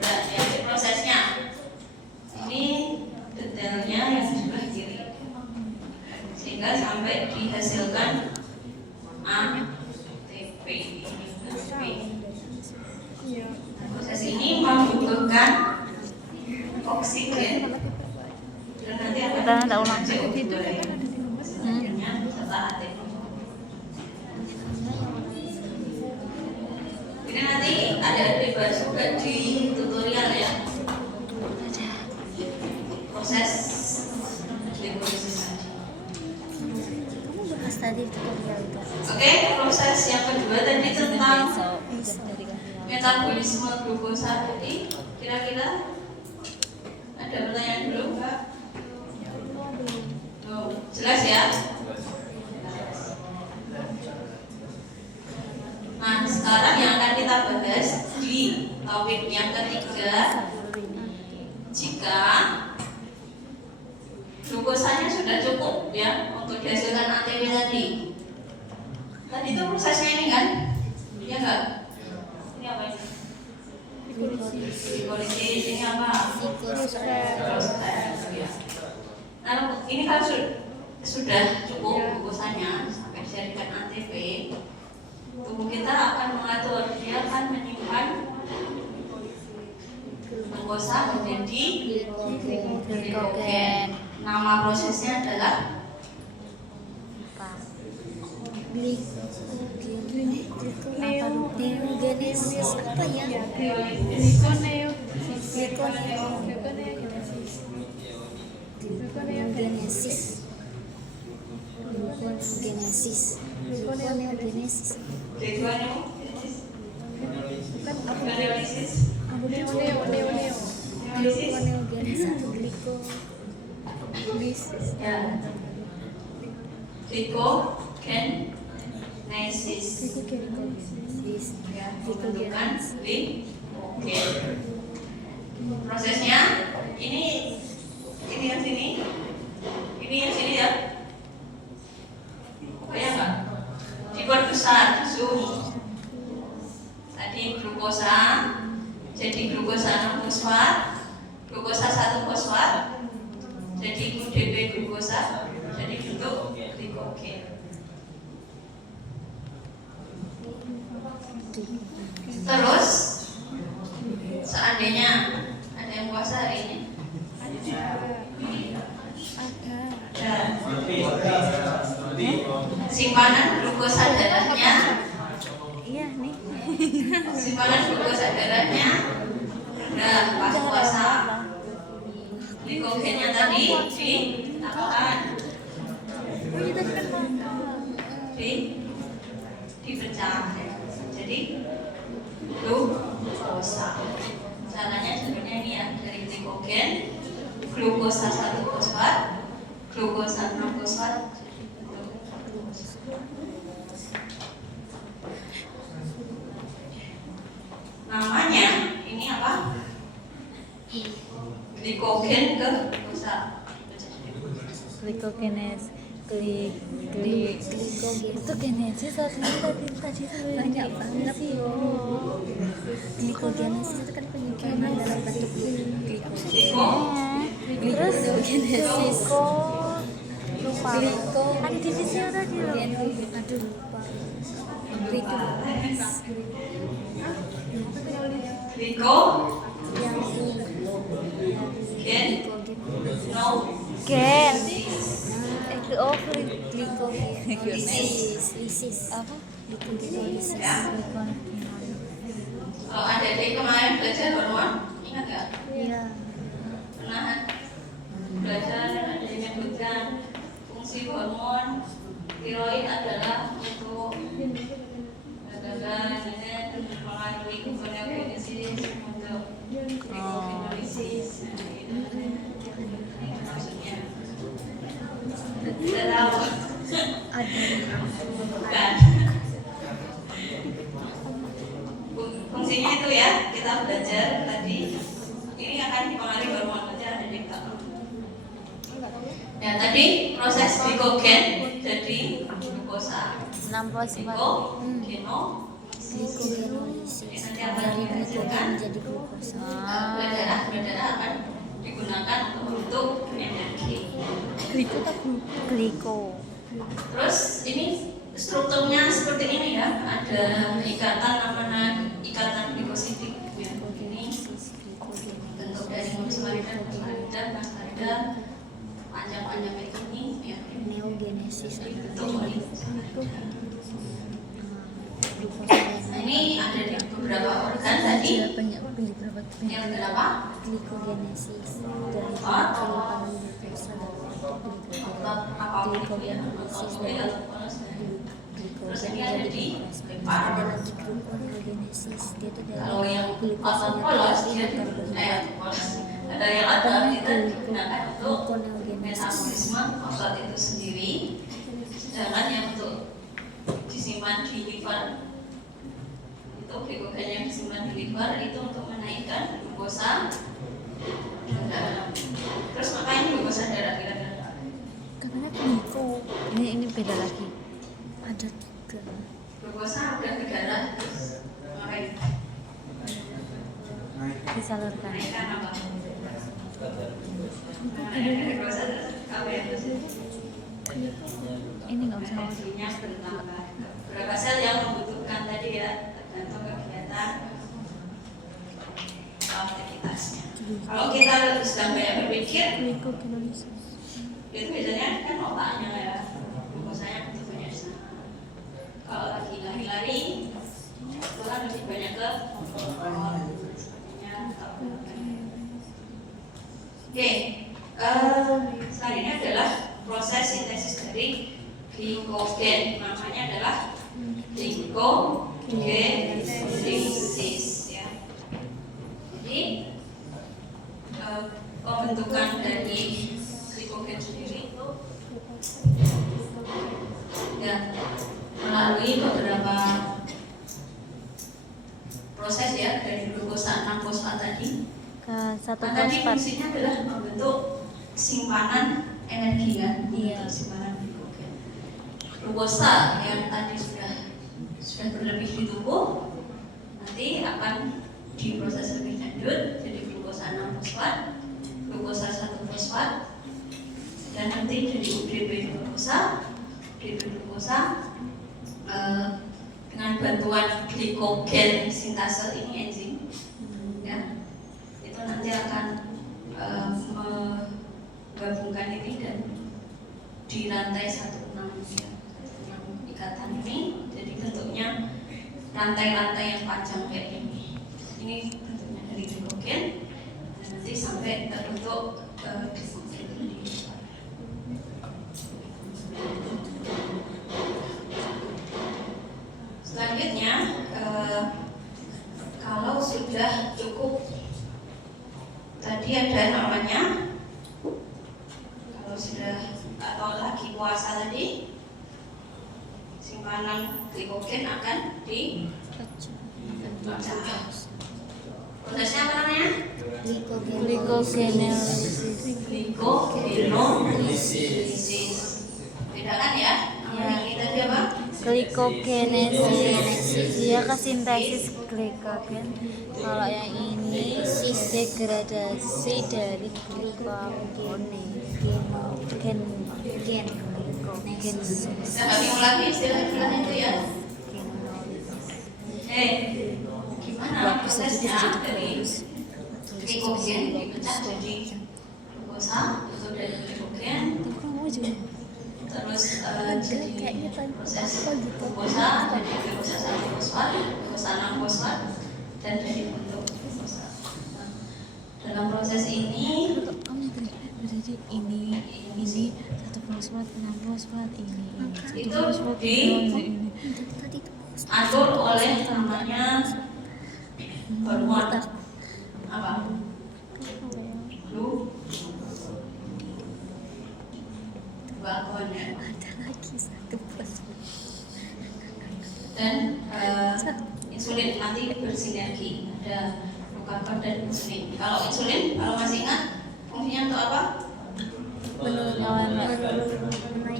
Nah, ya, prosesnya ini detailnya yang sebelah kiri sehingga sampai dihasilkan ada bahas juga di tutorial ya. Proses glikolisis tadi. Kamu bahas tadi tutorial itu. Oke, proses yang kedua tadi tentang Bisa dari metabolisme glukosa. Jadi kira-kira ada pertanyaan dulu Mbak? Oh, jelas ya? Nah, sekarang yang akan kita bahas di topik yang ketiga, jika glukosanya sudah cukup ya untuk dihasilkan ATP tadi. Tadi itu prosesnya ini kan? Iya enggak? Ini apa ini? Glikolisis. Ini apa? Proses. Ya. Nah, ini kan sudah cukup glukosanya sampai dijadikan ATP. Tubuh kita akan mengatur, dia akan menyimpan glukosa menjadi glikogen. Nama prosesnya adalah glikogenesis apa ya? Glikogenesis. gluconeolisis. Ya. Glikogenesis. Ya, pembentukan glikogen. Prosesnya ini yang sini, ini yang sini ya. Kayak nggak? Diperbesar, zoom. Tadi glukosa jadi glukosa 6 fosfat, glukosa 1 fosfat, jadi UDP glukosa, jadi bentuk glikogen. Terus seandainya ada yang puasa hari ini, simpanan glukosa darahnya, Iya nih. simpanan glukosa darahnya rendah pas puasa. Glikogennya tadi ditambahkan, dipecah jadi glukosa. Caranya sebenarnya ini ya, dari glikogen, glukosa 1 fosfat, glukosa 6 fosfat. Namanya ini apa? Glikogen ke glukosa. Glikogenesis. Itu genesis artinya tadi banyak banget glikogenesis itu kan penyimpangan dalam bentuk glikogen. Terus genesis lupa ada divisnya tadi loh. Aduh lupa. Gen. Oh, glikogenesis. Apa? Glikogenesis. Kalau ada di kemarin belajar hormon, ingat nggak? Iya. Pernah belajar ada yang menyebutkan fungsi hormon tiroid adalah untuk mengalami gluconeogenesis, untuk glikogenolisis. Maksudnya tidak tahu. Bukan. Fungsinya itu ya, kita belajar tadi. Ini akan dipengaruhi hormon saja ada di belakang. Ya tadi proses glikogen jadi glukosa. 6 fosfat. Glikogenolisis. Dari glikogen menjadi glukosa. Gula darah akan digunakan untuk membentuk energi. Gliko. Terus ini strukturnya seperti ini ya, ada ikatan namanya ikatan glikosidik ya. Ini bentuk dari monosacharida, polysaccharida, panjang-panjang kayak gini ya. Neogenesis. Bentuk glukosa. Nah, ini ada di beberapa organ tadi banyak beli berapa yang berapa? glikogenesis dari Oh. penyimpanan glukosa glikogenesis dari Terus ini ada di depan. ada lagi gluconeogenesis dia itu dari Kalau yang glukosanya polos tidak dia berkarbohidrat. ada yang ada kita digunakan untuk Gluconeogenesis metabolisme obat itu sendiri. Sedangkan yang untuk disimpan di liver itu glikogen yang disimpan di liver itu untuk menaikkan glukosa darah. Terus makanya glukosa darah kira-kira katanya gliko ini beda lagi ada tiga glukosa udah ke darah terus ngapain? disalurkan Naikkan apa? Glukosa terus apa ya terus? ini nggak usah Energinya bertambah. Berapa sel yang membutuhkan tadi ya tergantung kegiatan aktivitasnya. Kalau kita sedang banyak berpikir, glikogenesis itu biasanya kan otaknya ya, glukosanya butuh banyak sana. Kalau lagi lari-lari, itu kan lebih banyak ke Oke, selanjutnya adalah proses sintesis dari glikogen, namanya adalah glikogenesis ya. Jadi pembentukan dari glikogen sendiri itu ya melalui beberapa proses ya dari glukosa 6 fosfat tadi. ke satu Nah, tadi fosfat fungsinya adalah membentuk simpanan energi kan, Iya. membentuk simpanan glikogen. Glukosa yang tadi sudah berlebih di tubuh nanti akan diproses lebih lanjut jadi glukosa 6 fosfat, glukosa 1 fosfat, dan nanti jadi UDP glukosa, dengan bantuan glikogen sintase ini enzim, ya itu nanti akan menggabungkan ini dan di rantai 16 ya, 16 ikatan ini jadi bentuknya rantai-rantai yang panjang kayak ini. Ini bentuknya dari glikogen dan nanti sampai terbentuk glikogen ini. Selanjutnya kalau sudah cukup tadi ada namanya kalau sudah atau lagi puasa tadi simpanan glikogen akan dipecah. Prosesnya apa namanya? glikogenesis Glikogenolysis. Bedakan ya. Nama ini tadi apa? glikogenesis dia kesintesis glikogen kalau yang ini degradasi dari glikogen glikogenesis Kita nggak bingung lagi istilah-istilah itu ya. Gimana bagus aja prosesnya jadi dari bagus glikogen dipecah jadi glukosa itu dari glikogen terus jadi proses glukosa jadi glukosa 1 fosfat, glukosa 6 fosfat dan jadi bentuk glukosa. Nah, dalam proses ini berarti ini satu fosfat 6 fosfat ini itu diatur oleh namanya hormon apa? Glukagon ya. ada lagi satu fosfat Dan insulin nanti bersinergi ada glukagon dan insulin. Kalau insulin kalau masih ingat fungsinya untuk apa?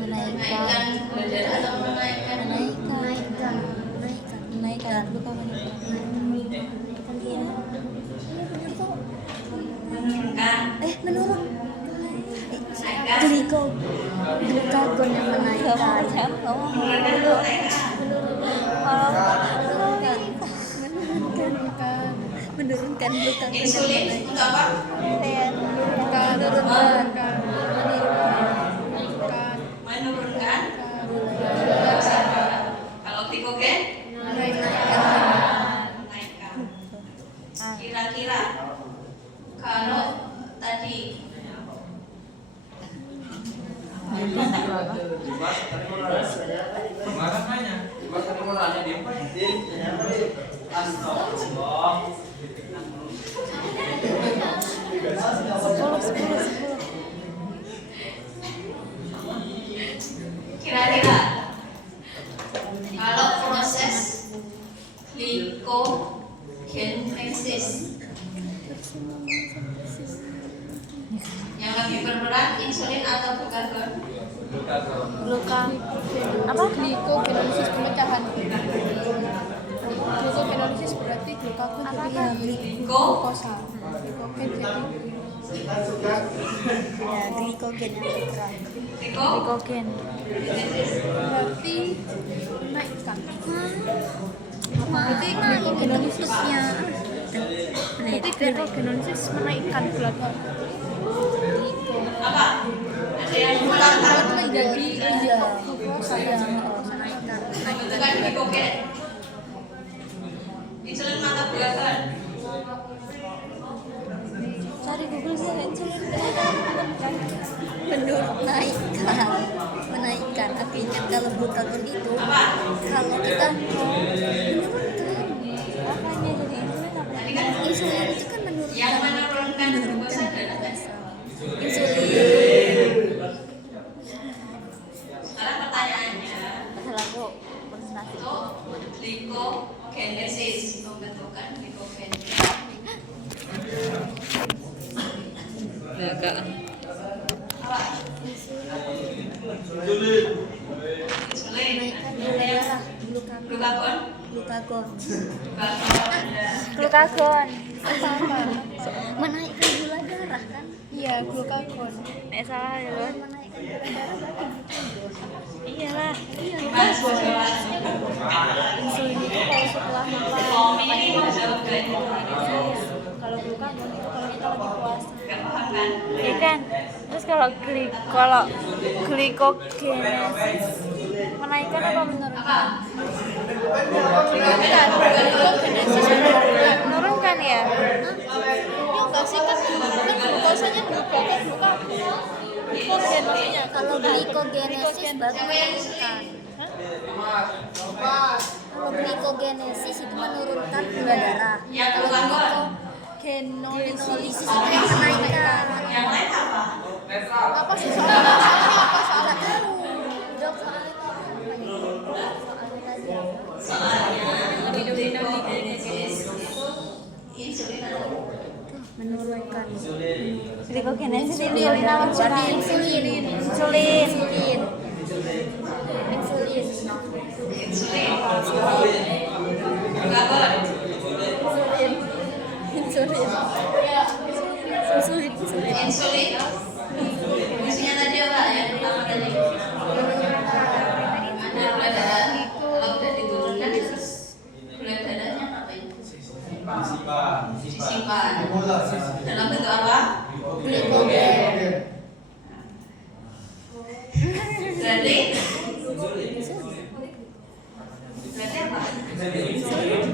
menaikkan gula darah atau menaikkan menaikkan glukagon menurunkan menaikkan glukagon yang menaikkan menurunkan atau menaikkan menurunkan glukagon insulin untuk apa? Menurunkan gula darah. Kalau glikogen menaikkan. Kira-kira kalau proses glikogenesis yang lebih berperan insulin atau glukagon? Apa? Glikogenolisis pemecahan. Glikogenolisis berarti glukagon jadi glukosa. Glikogen jadi Ya, glikogen yang berperan. Gliko? Glikogen. berarti menaikkan. Berarti glikogenolisis Berarti glikogenolisis menaikkan gula darah. Apa? Ada yang Glukagon menjadi glukosa yang pembentukan glikogen. Insulin atau glukagon? cari Google sih insulin menaikkan artinya kalau glukagon itu kalau kita menurunkan apanya jadi insulin apa Tadi kan insulin itu kan yang menurunkan glukosa darah. insulin Sekarang pertanyaannya salah kok presentasi untuk glikogenesis, pembentukan glikogen. agak Apa? Insulin. darah Glukagon. glukagon Glukagon ada. glukagon apa? menaikkan gula darah kan Iya, glukagon. salah ya Lon Menaikkan gula darah berarti iyalah Mas, mau jawab? insulin itu kalau setelah makan. Oh, ini mau jawab gak? Kalau glukagon itu kalau kita lagi puasa. Gak paham kan? ya kan terus kalau glikogenesis menaikkan apa menurunkan Apa? Glikogenesis menurunkan. menurunkan ya Ya enggak sih kan glukosanya glukogen glikogenosinya kalau glikogenesis baru menurunkan kalau glikogenesis itu menurunkan gula darah Yang kalau glukagon. glikogenolisis itu yang menaikkan Yang lain apa? apa sih soalnya apa soalnya nggak tahu dok soalnya soalnya tadi apa? Soalnya glikogenesis itu insulin atau menurunkan glikogenesis insulin apa bukan insulin glukagon. Insulin. Fungsinya tadi apa? Yang pertama tadi. Ada gula darah. Kalau udah diturunkan terus gula darahnya ngapain? Disimpan. Dalam bentuk apa? glikogen Berarti apa? Insulin.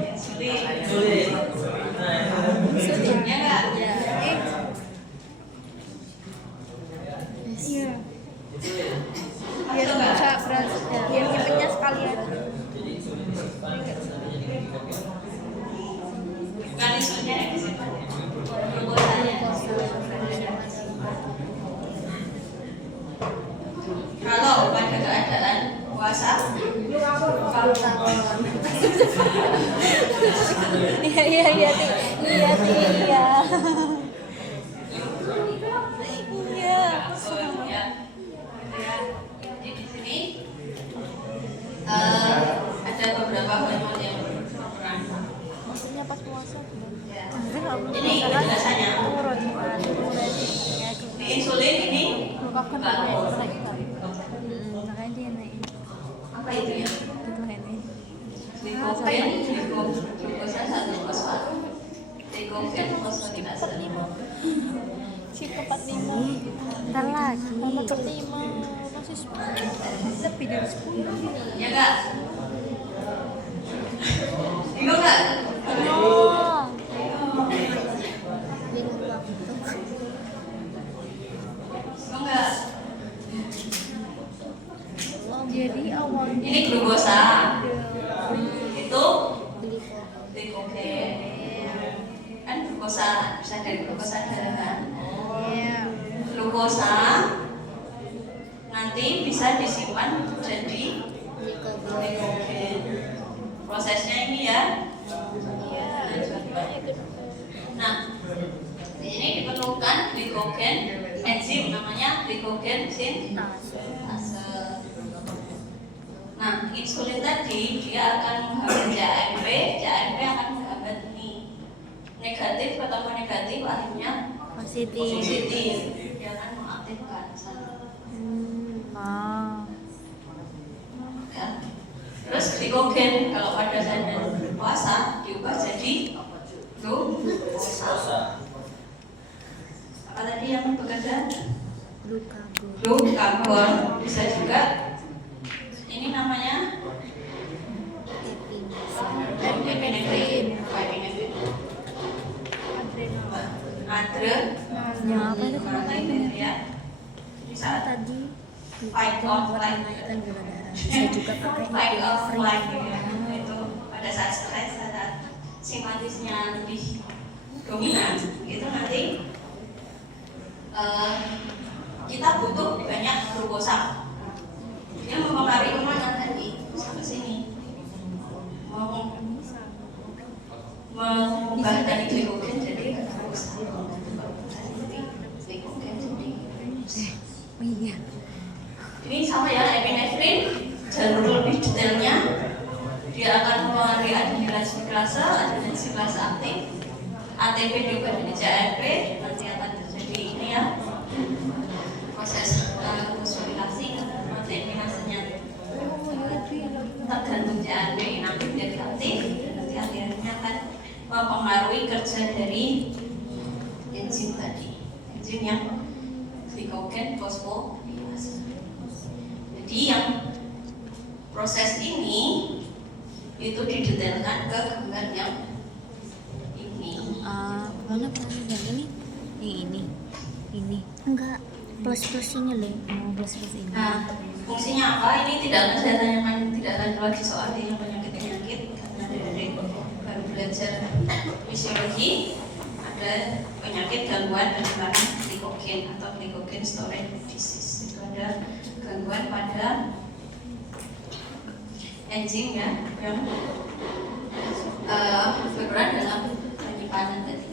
Ya enggak? iya biar bisa berarti biar nyimpennya sekalian Bukan insulinnya yang disimpan. Glukosanya. Kalau pada keadaan puasa, iya ya. Jadi di sini ada beberapa hormon yang berperan. maksudnya pas puasa Ya. Ini penjelasannya. Di insulin ini glukagon glukagon. menaikkan makanya dia naik Apa itu ya? Glikogen, glukosa 1-fosfat. Glikogen fosforinase. si 45 ntar lagi nomor 45 masih lebih dari 10 Ya enggak? Bingung enggak? oh Bingung enggak? jadi awalnya Ini glukosa. sintase. Nah, insulin tadi dia akan menghambat JAMP akan menghambat ini. Negatif ketemu negatif akhirnya positif. Dia akan mengaktifkan sana. Ya. Terus glikogen kalau pada saat puasa diubah jadi glukosa. Apa tadi yang bekerja? Glukagon. Bisa juga ini namanya epinefrin. Apa itu ya. Di saat Tadi fight or flight. menaikkan gula darah. Bisa juga pakai Fight or flight epinefrin. itu pada saat stres, saat simpatisnya lebih dominan, itu nanti kita butuh banyak glukosa. Dia mempengaruhi kemana tadi? Sampai sini. Mengubah dari glikogen jadi glukosa. Glikogen jadi Iya. ini sama ya, epinefrin jalur lebih detailnya dia akan mempengaruhi adenylasin klase aktif, ATP juga jadi JAMP, nanti akan terjadi ini ya proses konsolidasi, proteinasenya tergantung JAMP inaktif jadi aktif, nanti akhirnya akan mempengaruhi kerja dari enzim tadi, enzim yang glikogen fosfolipase. Jadi yang proses ini itu didetailkan ke gambar yang ini. Mana proses yang ini? Yang ini. Enggak, plus ini loh. Plus ini. Nah, fungsinya apa? Ini tidak akan saya tanyakan, tidak akan keluar di soal yang penyakit karena dari baru belajar fisiologi ada penyakit gangguan penyebaran glikogen atau glycogen storage disease. Itu ada gangguan pada enzim ya yang berperan dalam penyimpanan tadi.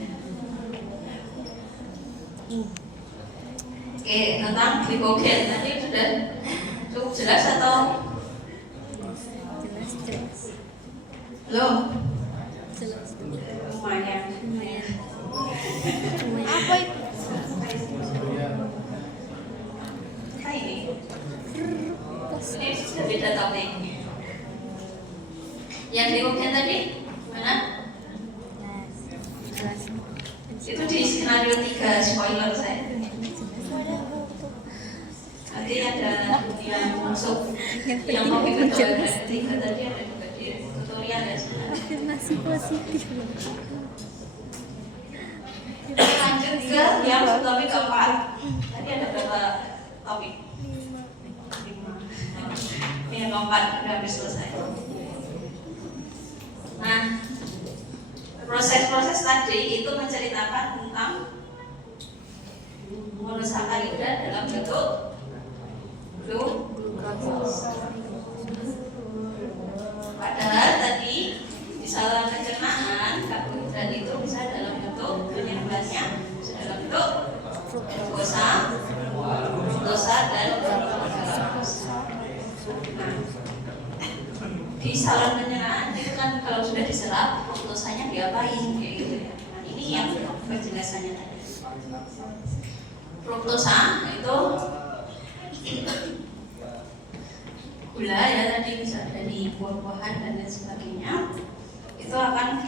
Oke, tentang glikogen tadi sudah cukup jelas atau Jelas. belum? Jelas. Lumayan. Apa itu? Hai ini. Ini sudah beda topik. Yang glikogen tadi mana? Jelas. Itu di skenario 3 spoiler saya. Nanti ada yang masuk yang mau ikut dari 3 tadi ada juga di tutorial ya. Afirmasi positif. Kita lanjut ke yang topik keempat. Tadi ada berapa topik? 5. Ini yang keempat udah habis selesai. Nah, proses-proses tadi itu menceritakan tentang monosakarida dalam bentuk glukosa. Padahal tadi di saluran pencernaan karbohidrat itu bisa dalam bentuk penyerbuannya bisa dalam bentuk glukosa, fruktosa dan galaktosa. Nah, di saluran pencernaan itu kan kalau sudah diserap fruktosanya diapain kayak gitu ya. Nah, ini yang penjelasannya tadi. Fruktosa itu gula ya tadi bisa dari buah-buahan dan lain sebagainya. Itu akan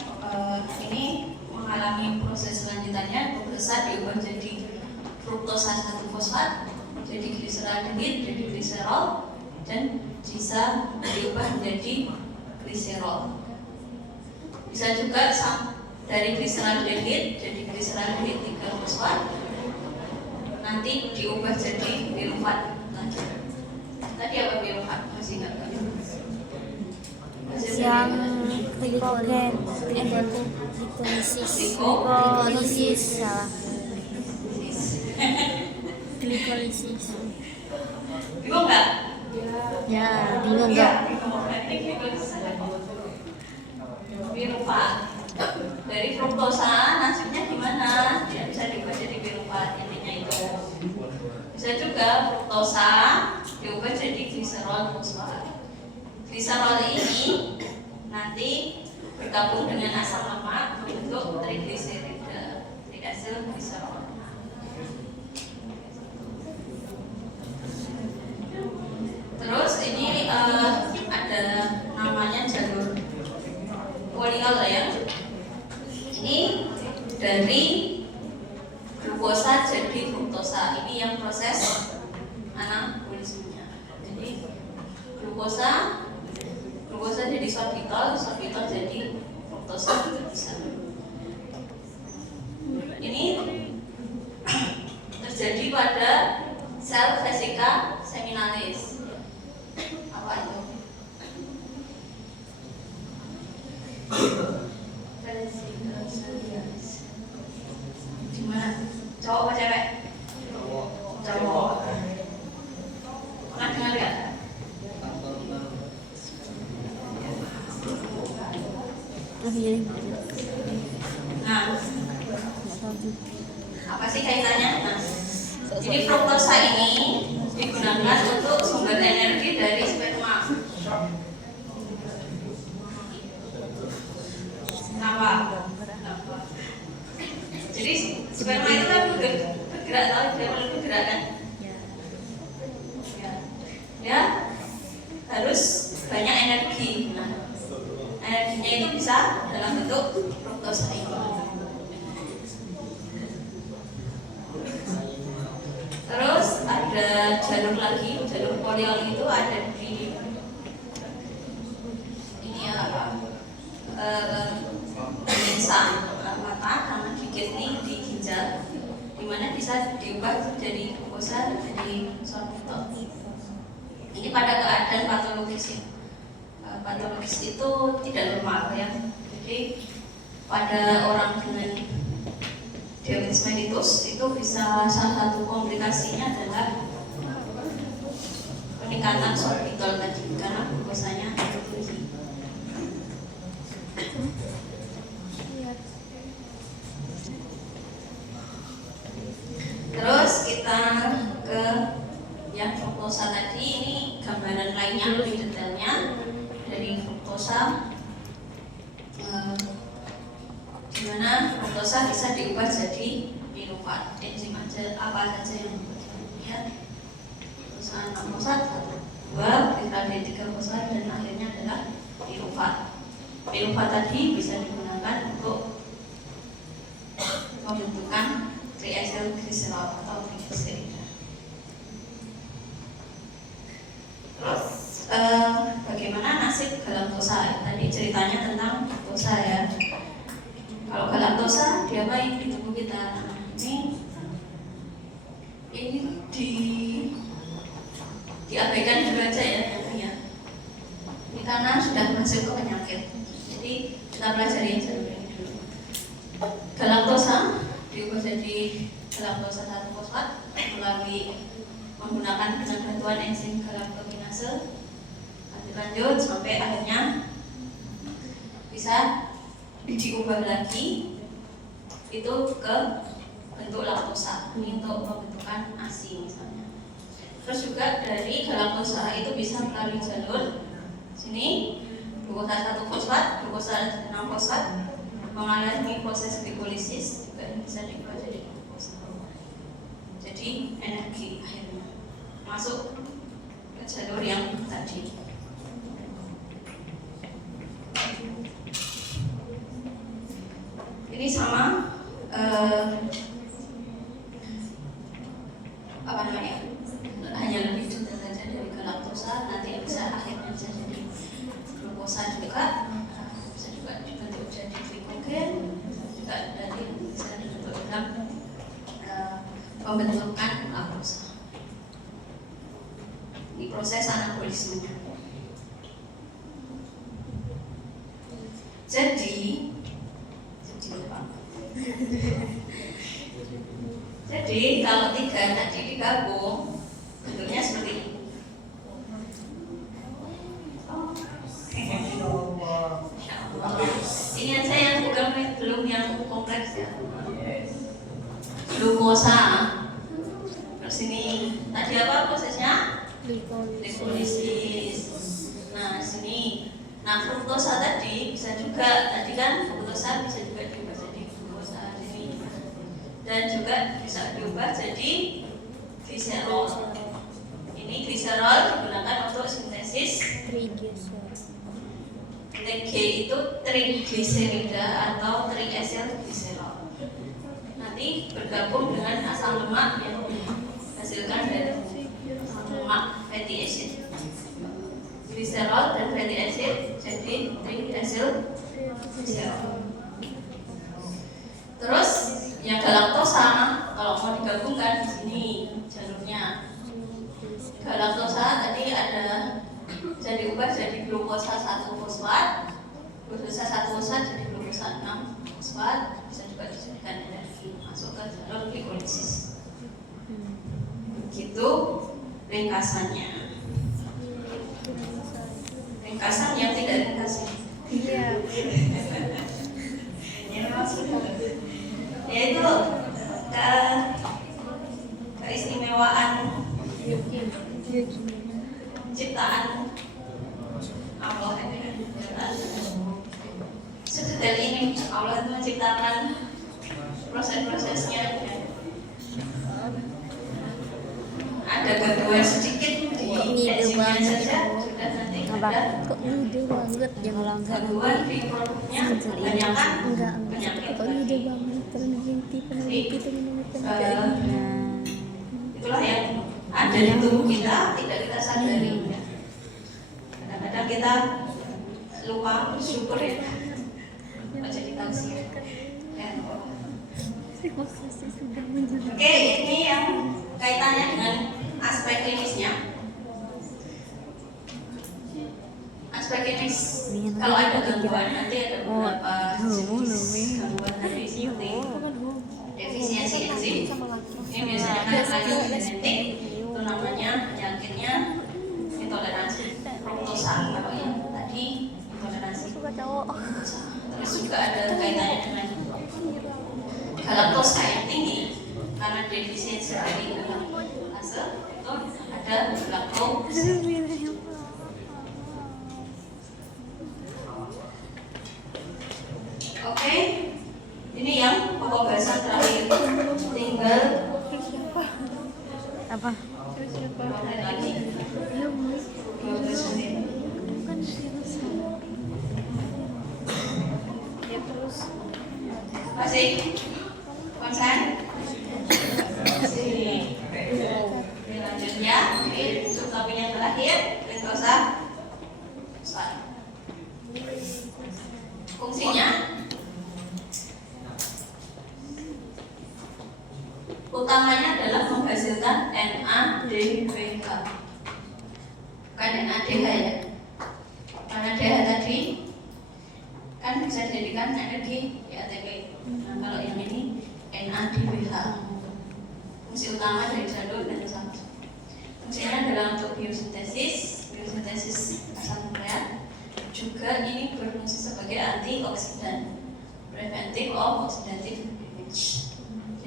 ini mengalami proses selanjutannya berproses diubah jadi fruktosa 1 fosfat, jadi gliseraldehid, jadi gliserol, dan bisa diubah menjadi gliserol. Bisa juga dari gliseraldehid jadi gliseraldehid 3 fosfat, nanti diubah jadi pirufat lagi. Tadi apa pirufat? Masih nggak tahu. Yang glikogen, glikolisis, salah. Glikolisis. Bingung nggak? Ya, bingung nggak? Pirufat. Dari fruktosa nasibnya gimana? Ya, bisa diubah jadi pirufat, intinya itu. Bisa juga fruktosa gliserol ini nanti bergabung dengan asam lemak membentuk trigliserida, triacylglycerol. Terus ini ada namanya jalur poliol ya. Ini dari glukosa jadi fruktosa. Ini yang proses anabolismenya. Jadi glukosa jadi sorbitol, sorbitol jadi fruktosa bisa. Ini terjadi pada sel vesika seminalis. Apa itu? Vesika seminalis. Gimana? Cowok apa cewek? Cowok. Pernah dengar nggak? Nah, apa sih kaitannya? Nah, jadi fruktosa ini digunakan untuk sumber energi dari sperma. Kenapa? Jadi sperma itu kan bergerak, tahu dia perlu bergerak kan? Ya, harus banyak energi. Nah, energinya itu bisa dalam bentuk fruktosa ini. Terus ada jalur lagi, jalur poliol itu ada di ini ya, insang mata sama gigit nih di ginjal, dimana bisa diubah jadi glukosa jadi sorbitol. Ini pada keadaan patologis. Patologis itu tidak normal ya. Jadi pada orang dengan diabetes mellitus itu bisa salah satu komplikasinya adalah peningkatan sorbitol tadi karena glukosanya tinggi. Terus kita ke yang fruktosa tadi, ini gambaran lainnya lebih detailnya dari fruktosa, dimana fruktosa bisa diubah jadi pirufat. Enzim apa saja yang membuatnya? Fruktosa 6 fosfat 2, beta D3 fosfat, dan akhirnya adalah pirufat. Pirufat tadi bisa digunakan untuk pembentukan triacylglycerol atau trigliserida. Terus bagaimana nasib galaktosa? Tadi ceritanya tentang laktosa ya. Kalau galaktosa dia baik di tubuh kita. Ini diabaikan dulu aja ya. Ini karena sudah masuk ke penyakit. Jadi kita pelajari aja ini dulu. Galaktosa diubah jadi galaktosa 1 fosfat melalui menggunakan bantuan enzim galaktokinase. Lanjut sampai akhirnya bisa diubah lagi itu ke bentuk laktosa. Ini untuk pembentukan ASI misalnya. Terus juga dari galaktosa itu bisa melalui jalur sini glukosa 1 fosfat, glukosa 6 fosfat mengalami proses glikolisis, juga ini bisa diubah jadi glukosa. Jadi energi akhirnya masuk ke jalur yang tadi. Ini sama apa namanya? Hanya lebih detail saja dari galaktosa, nanti bisa akhirnya bisa jadi glukosa juga, bisa juga dibentuk jadi glikogen, juga nanti bisa dibentuk dalam pembentukan laktosa. Ini proses anabolismenya. Jadi kalau 3 tadi digabung bentuknya seperti ini. Ini aja yang belum yang kompleks ya. Glukosa. Terus ini tadi apa prosesnya? Glikolisis. Nah, sini Nah, fruktosa tadi bisa juga, tadi kan fruktosa bisa juga diubah jadi glukosa ini, dan juga bisa diubah jadi gliserol. Ini gliserol digunakan untuk sintesis TG itu trigliserida atau triacylglycerol. Nanti bergabung dengan asam lemak yang dihasilkan dari asam lemak fatty acid. Gliserol dan fatty acid jadi triacylglycerol. Terus yang galaktosa, kalau mau digabungkan di sini jalurnya. Galaktosa tadi ada bisa diubah jadi glukosa 1 fosfat, glukosa 1 fosfat jadi glukosa 6 fosfat, bisa juga dijadikan energi masuk ke jalur glikolisis. Begitu ringkasannya. Ringkasan yang tidak ringkas. Iya. Yaitu keistimewaan ciptaan Allah. Sedetail ini Allah menciptakan proses-prosesnya. Ada gangguan sedikit di enzimnya saja sudah nanti ada Kok ide banget jangan gangguan di produknya, kebanyakan penyakit. Kok ide banget peneliti Itulah yang ada di tubuh kita, tidak kita sadari. Kadang-kadang kita lupa bersyukur ya. Jadi tausiah. Oke, ini yang kaitannya dengan aspek klinisnya. Aspek klinis, kalau ada gangguan nanti ada beberapa jenis gangguan tadi seperti defisiensi enzim. Ini biasanya kan genetik, itu namanya penyakitnya intoleransi fruktosa. Kalau yang tadi intoleransi glukosa. Terus juga ada kaitannya dengan galaktosa yang tinggi karena defisiensi dari glukose itu ada laktose. Oke, ini yang pembahasan terakhir. Tinggal Apa? lagi. Ya terus Masih konsen? Lanjut ya. Subtopik yang terakhir, glukosa. Fungsinya utamanya adalah menghasilkan NADPH, bukan NADH ya. Karena DH tadi kan bisa dijadikan energi di ATP. Nah, kalau yang ini NADPH, fungsi utama dari jalur dan asam. Fungsinya adalah untuk biosintesis asam nukleat. Juga ini berfungsi sebagai antioksidan, preventive of oxidative damage.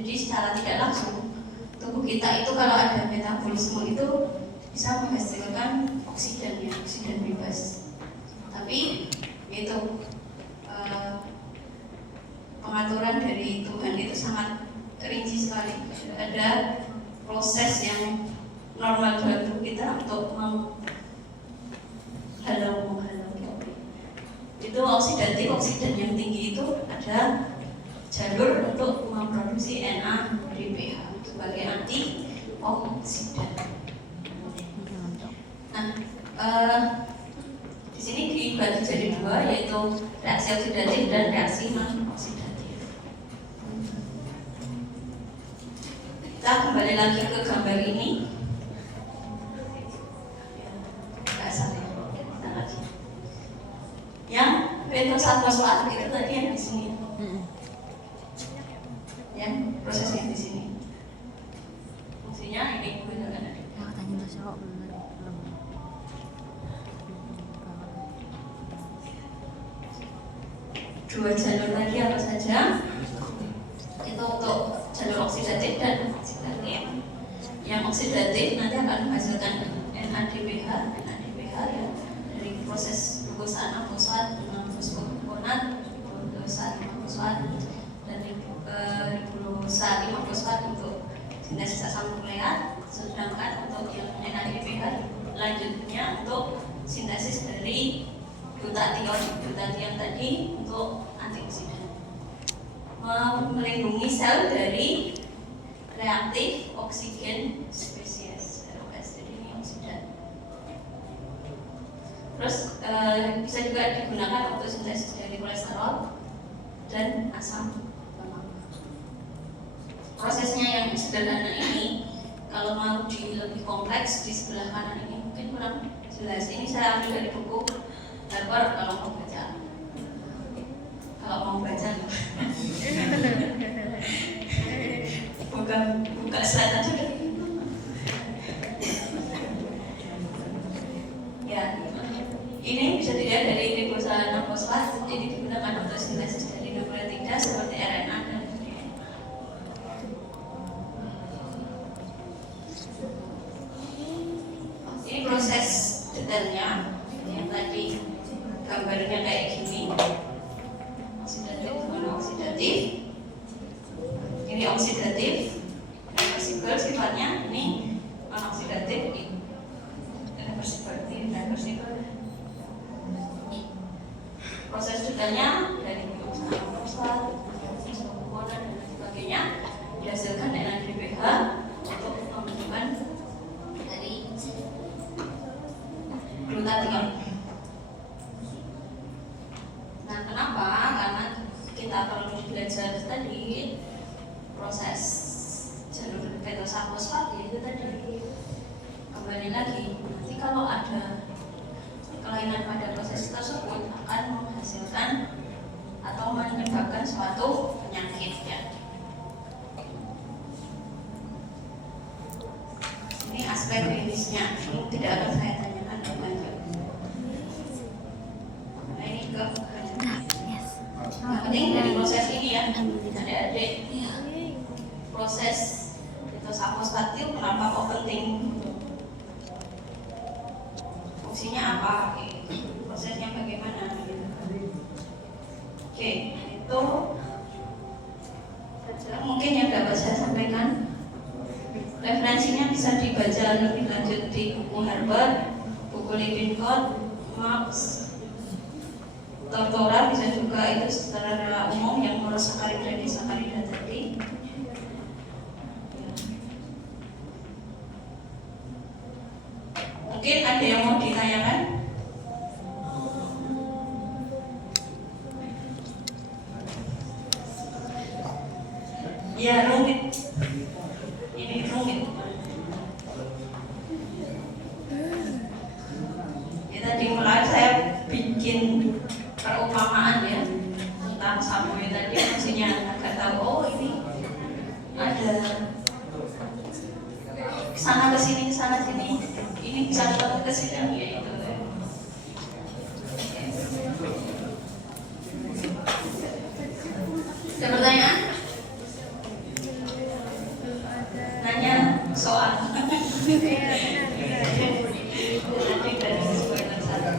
Jadi secara tidak langsung tubuh kita itu kalau ada metabolisme itu bisa menghasilkan oksidan ya, oksidan bebas. Tapi itu pengaturan dari Tuhan itu sangat rinci sekali. Ada proses yang normal dalam tubuh kita untuk menghalau itu oksidan yang tinggi itu ada jalur untuk memproduksi NADPH sebagai antioksidan. Nah, di sini dibagi jadi dua, yaitu reaksi oksidatif dan reaksi non oksidatif. Kita kembali lagi ke gambar ini. Yang pentosat fosfat itu tadi yang di sini. Yang prosesnya di sini. Fungsinya ini menggunakan adik. Tanya siapa belum. Dua jalur tadi apa saja? Itu untuk jalur oksidatif dan oksidatif. Yang oksidatif nanti akan menghasilkan NADPH ya, dari proses glukosa 6 fosfat untuk sintesis asam nukleat, sedangkan untuk yang NADPH lanjutnya untuk sintesis dari glutathione tadi untuk antioksidan, melindungi sel dari reaktif oksigen spesies ROS, jadi ini oksidan. Terus bisa juga digunakan untuk sintesis dari kolesterol dan asam lemak. Prosesnya yang sederhana ini, kalau mau lebih kompleks di sebelah kanan ini mungkin kurang jelas. Ini saya ambil dari buku Harvard kalau mau baca. Kalau mau baca, buka slide aja deh. Ya, ini bisa dilihat dari ribosa 6 fosfat, jadi digunakan untuk sintesis dari nukleotida seperti RNA dan DNA. Ini proses detailnya yang tadi gambarnya kayak gini, oksidatif dengan oksidatif. Ini oksidatif, reversible sifatnya, ini non oksidatif, reversible, ini reversible. Proses detailnya dari fosfat, komponen dan sebagainya dihasilkan dengan NADPH untuk pembentukan dari glutathione. Nah, kenapa? Karena kita perlu belajar tadi proses jalur petosa fosfat, yaitu tadi kembali lagi, nanti kalau ada kelainan pada proses tersebut akan menghasilkan atau menyebabkan suatu penyakit ya. Ini aspek klinisnya, ini tidak akan saya tanyakan lebih lanjut. Nah, ini ke yang penting dari proses ini ya, adik-adik, proses petosa fosfat itu kenapa kok penting? Fungsinya apa? Prosesnya bagaimana? Oke, itu mungkin yang dapat saya sampaikan. Referensinya bisa dibaca lebih lanjut di buku Harvard, buku Lippincott, Marx, Tortora, bisa juga itu secara umum yang monosakarida dan disakarida tadi. Mungkin ada yang mau ditanyakan? Ya, rumit. Ini rumit. Ya, tadi mulai saya bikin perumpamaan ya tentang samurai tadi, maksudnya agar tahu, oh ini ada sana ke sini, sana sini, ini bisa ke sini, ya itu. Ada pertanyaan? Nanya soal. Nanti dari spoiler satu.